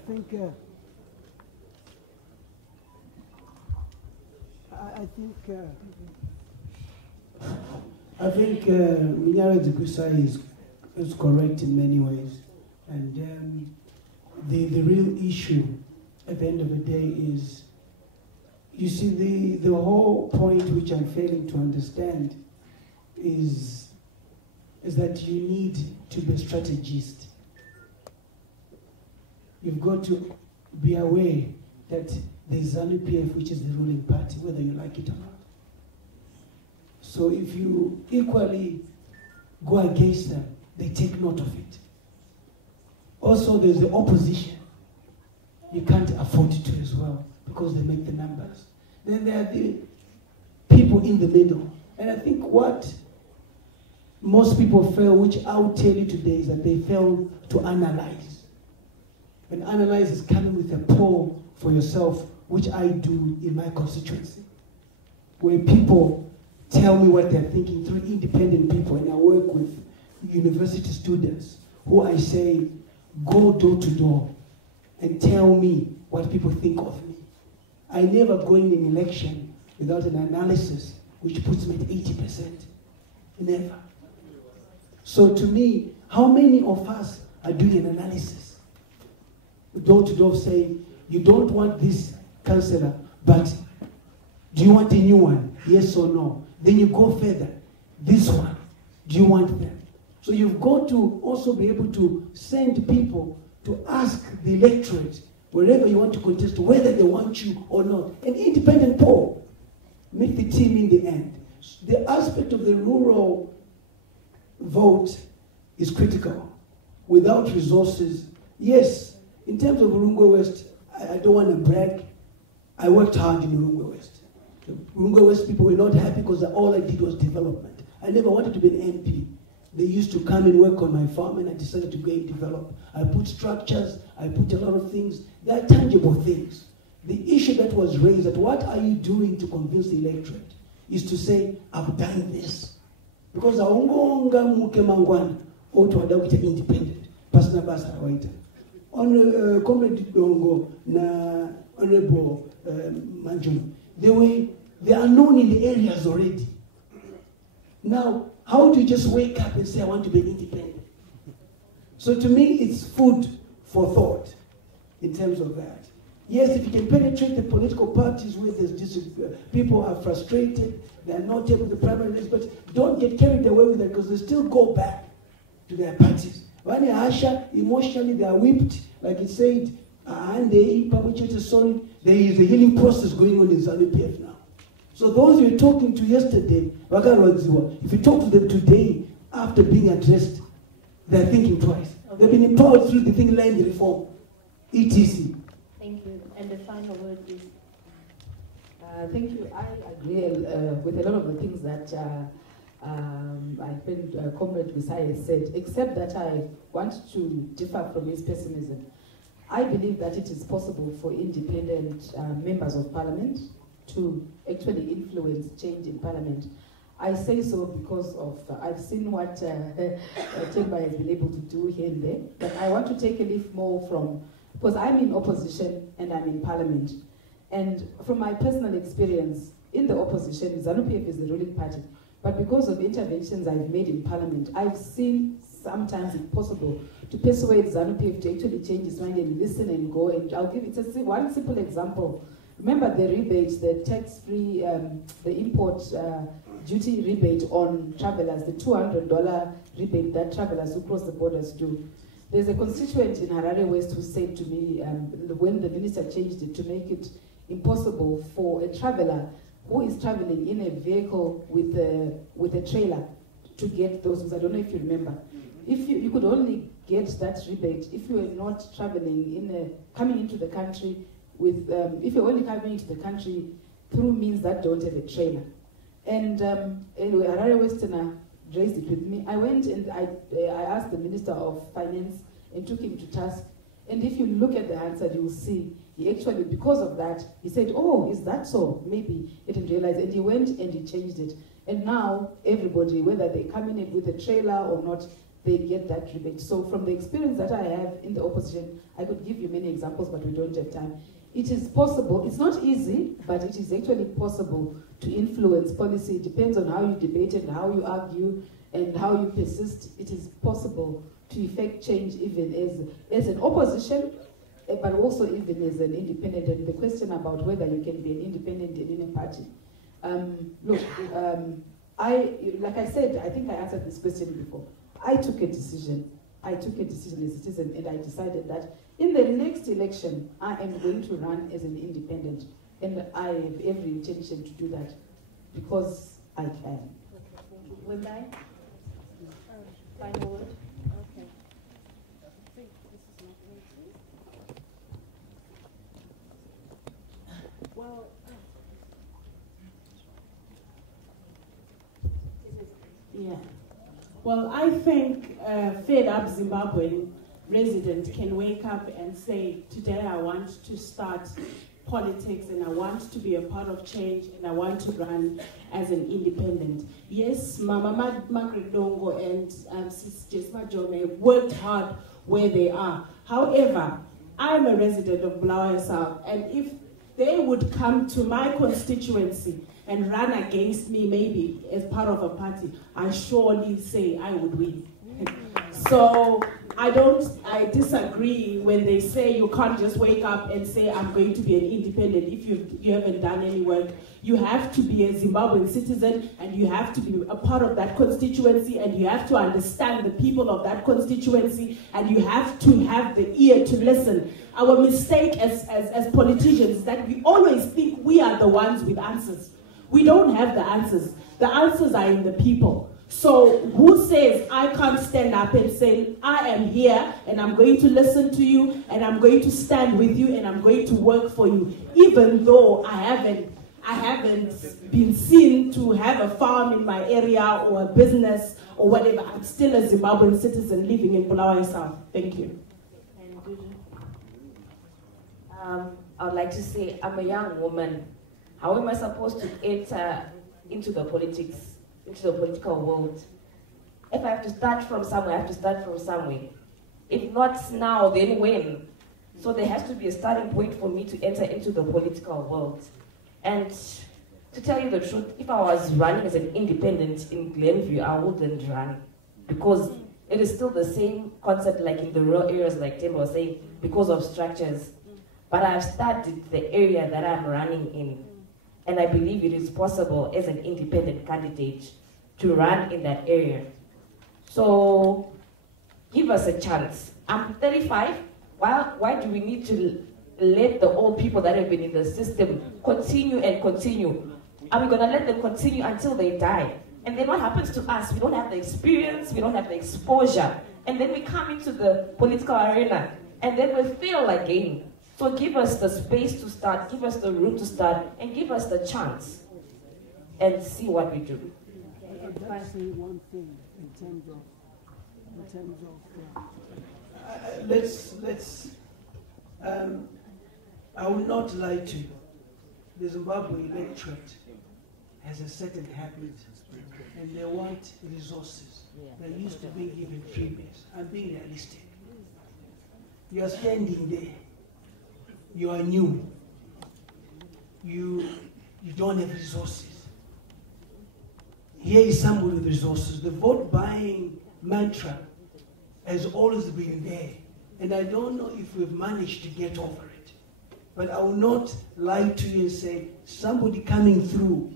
think Minyara Dugusai is correct in many ways. And the real issue at the end of the day is, you see, the whole point which I'm failing to understand is that you need to be a strategist. You've got to be aware that there's ZANU-PF, which is the ruling party, whether you like it or not. So if you equally go against them, they take note of it. Also, there's the opposition. You can't afford to as well, because they make the numbers. Then there are the people in the middle. And I think what most people fail, which I'll tell you today, is that they fail to analyze. And analyze is coming with a poll for yourself, which I do in my constituency, where people tell me what they're thinking through independent people, and I work with university students who I say, go door to door and tell me what people think of me. I never go in an election without an analysis which puts me at 80%. Never. So to me, how many of us are doing an analysis? Door to door saying, you don't want this councillor, but do you want a new one? Yes or no? Then you go further. This one, do you want them? So you've got to also be able to send people to ask the electorate, wherever you want to contest, whether they want you or not. An independent poll. Make the team in the end. The aspect of the rural vote is critical. Without resources, yes, in terms of Urungwe West, I don't want to brag. I worked hard in Urungwe West. The Urungwe West people were not happy because all I did was development. I never wanted to be an MP. They used to come and work on my farm, and I decided to go and develop. I put structures, I put a lot of things. They are tangible things. The issue that was raised, that what are you doing to convince the electorate, is to say, I've done this. Because aungonga muke mangwana, or to adawita independent. Pasna basa waita. On Comrade Dongo, na Honorable Majome, they are known in the areas already. Now, how do you just wake up and say, I want to be independent? So to me, it's food for thought in terms of that. Yes, if you can penetrate the political parties where there's people are frustrated, they're not able to primary list, but don't get carried away with it because they still go back to their parties. When they are emotionally, they are whipped, like it said, and they sorry, there is a healing process going on in ZANU-PF now. So those we were talking to yesterday, if you talk to them today, after being addressed, they're thinking twice. Okay. They've been empowered through the thing land reform, etc. Thank you. And the final word, please. Thank you. I agree with a lot of the things that I think Comrade Visai has said, except that I want to differ from his pessimism. I believe that it is possible for independent members of parliament to actually influence change in parliament. I say so because of, I've seen what Temba has been able to do here and there, but I want to take a leaf more from, because I'm in opposition and I'm in parliament. And from my personal experience, in the opposition, ZANU-PF is the ruling party, but because of interventions I've made in parliament, I've seen sometimes it's possible to persuade ZANU-PF to actually change its mind and listen and go. And I'll give it one simple example. Remember the rebates, the tax-free, the import duty rebate on travelers, the $200 rebate that travelers who cross the borders do. There's a constituent in Harare West who said to me, when the minister changed it to make it impossible for a traveler who is traveling in a vehicle with a trailer to get those, I don't know if you remember. If you could only get that rebate if you were not traveling coming into the country with, if you're only coming into the country through means that don't have a trailer. And anyway, Harare Westerner raised it with me. I went and I asked the Minister of Finance and took him to task. And if you look at the answer, you will see he actually, because of that, he said, oh, is that so? Maybe he didn't realize. And he went and he changed it. And now everybody, whether they come in with a trailer or not, they get that rebate. So from the experience that I have in the opposition, I could give you many examples, but we don't have time. It is possible, it's not easy, but it is actually possible to influence policy. It depends on how you debate and how you argue and how you persist. It is possible to effect change even as an opposition, but also even as an independent. And the question about whether you can be an independent in a party. Like I said, I think I answered this question before. I took a decision as a citizen, and I decided that in the next election, I am going to run as an independent. And I have every intention to do that because I can. Vimbai? Final word? Okay. Well, yeah. Well, I think fed up Zimbabwean resident can wake up and say, today I want to start politics and I want to be a part of change and I want to run as an independent. Yes, Mama Margaret Dongo and Sis Majome worked hard where they are. However, I'm a resident of Bulawayo South, and if they would come to my constituency and run against me maybe as part of a party, I surely say I would win. So I disagree when they say you can't just wake up and say I'm going to be an independent if you haven't done any work. You have to be a Zimbabwean citizen and you have to be a part of that constituency and you have to understand the people of that constituency and you have to have the ear to listen. Our mistake as politicians is that we always think we are the ones with answers. We don't have the answers. The answers are in the people. So who says I can't stand up and say I am here and I'm going to listen to you and I'm going to stand with you and I'm going to work for you, even though I haven't been seen to have a farm in my area or a business or whatever. I'm still a Zimbabwean citizen living in Bulawayo South. Thank you. I would like to say I'm a young woman. How am I supposed to enter into the political world? If I have to start from somewhere, I have to start from somewhere. If not now, then when? So there has to be a starting point for me to enter into the political world. And to tell you the truth, if I was running as an independent in Glenview, I wouldn't run. Because it is still the same concept like in the rural areas, like Temba was saying, because of structures. But I've studied the area that I'm running in, and I believe it is possible as an independent candidate to run in that area. So give us a chance. I'm 35. Why do we need to let the old people that have been in the system continue and continue? Are we going to let them continue until they die? And then what happens to us? We don't have the experience, we don't have the exposure. And then we come into the political arena, and then we fail again. So give us the space to start, give us the room to start, and give us the chance, and see what we do. Can I say one thing in terms of I will not lie to you. The Zimbabwe electorate has a certain habit, and they want resources. They're used to being given freebies. I'm being realistic. You are standing there. You are new. You don't have resources. Here is somebody with resources. The vote buying mantra has always been there. And I don't know if we've managed to get over it. But I will not lie to you and say somebody coming through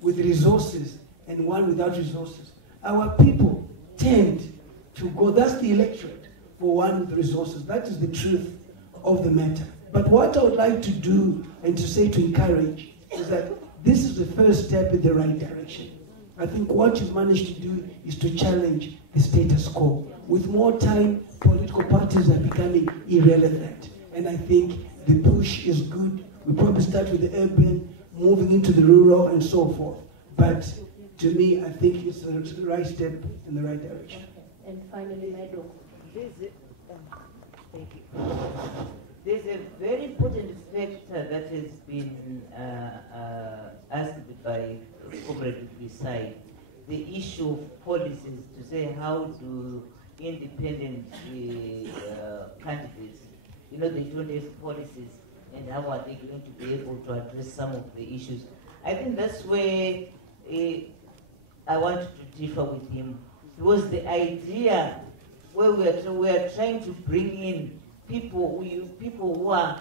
with resources and one without resources. Our people tend to go, that's the electorate, for one with resources. That is the truth of the matter. But what I would like to do and to say, to encourage, is that this is the first step in the right direction. I think what you've managed to do is to challenge the status quo. With more time, political parties are becoming irrelevant. And I think the push is good. We probably start with the urban, moving into the rural and so forth. But to me, I think it's the right step in the right direction. Okay. And finally, Majome. Thank you. There's a very important factor that has been asked by Comrade Vimbai, the issue of policies, to say how do independent candidates, they don't have policies, and how are they going to be able to address some of the issues. I think that's where I want to differ with him, because the idea where we are trying to bring in people who are,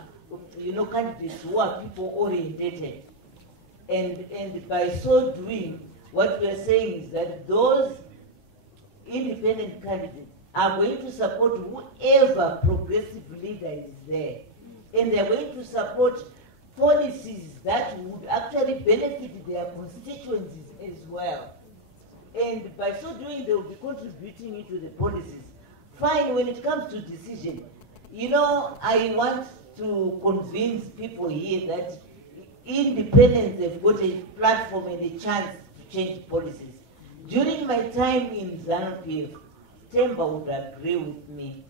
candidates who are people orientated, and by so doing, what we are saying is that those independent candidates are going to support whoever progressive leader is there, and they are going to support policies that would actually benefit their constituencies as well. And by so doing, they will be contributing into the policies. Fine, when it comes to decision, I want to convince people here that independents have got a platform and a chance to change policies. During my time in ZANU-PF, Temba would agree with me.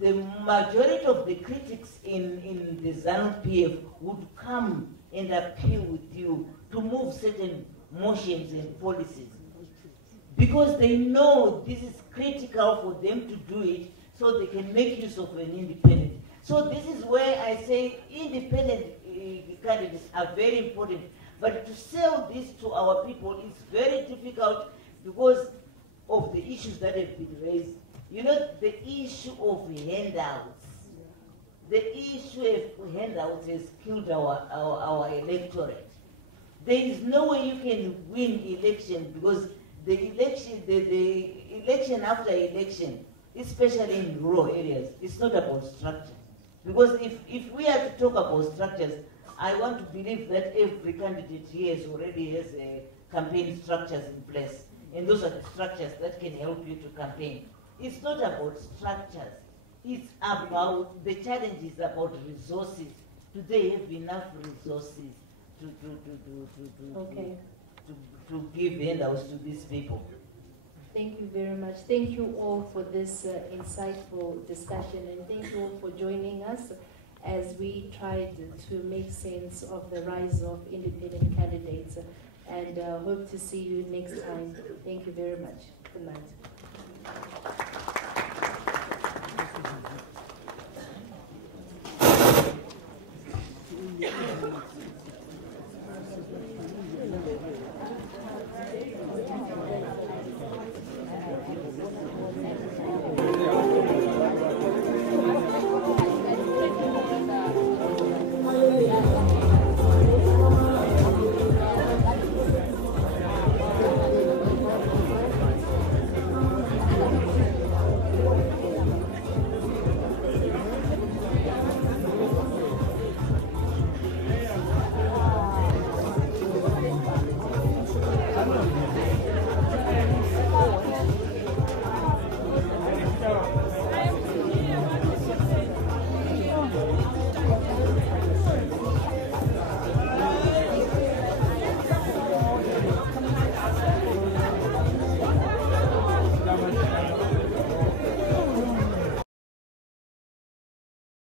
The majority of the critics in the ZANU-PF would come and appeal with you to move certain motions and policies, because they know this is critical for them to do it, so they can make use of an independent. So this is where I say independent candidates are very important. But to sell this to our people is very difficult because of the issues that have been raised. The issue of handouts. The issue of handouts has killed our electorate. There is no way you can win election, because the election after election, especially in rural areas, it's not about structure. Because if we are to talk about structures, I want to believe that every candidate here already has campaign structures in place. And those are the structures that can help you to campaign. It's not about structures. It's about, the challenge is about resources. Do they have enough resources to give handouts to these people? Thank you very much. Thank you all for this insightful discussion, and thank you all for joining us as we tried to make sense of the rise of independent candidates, and hope to see you next time. Thank you very much. Good night.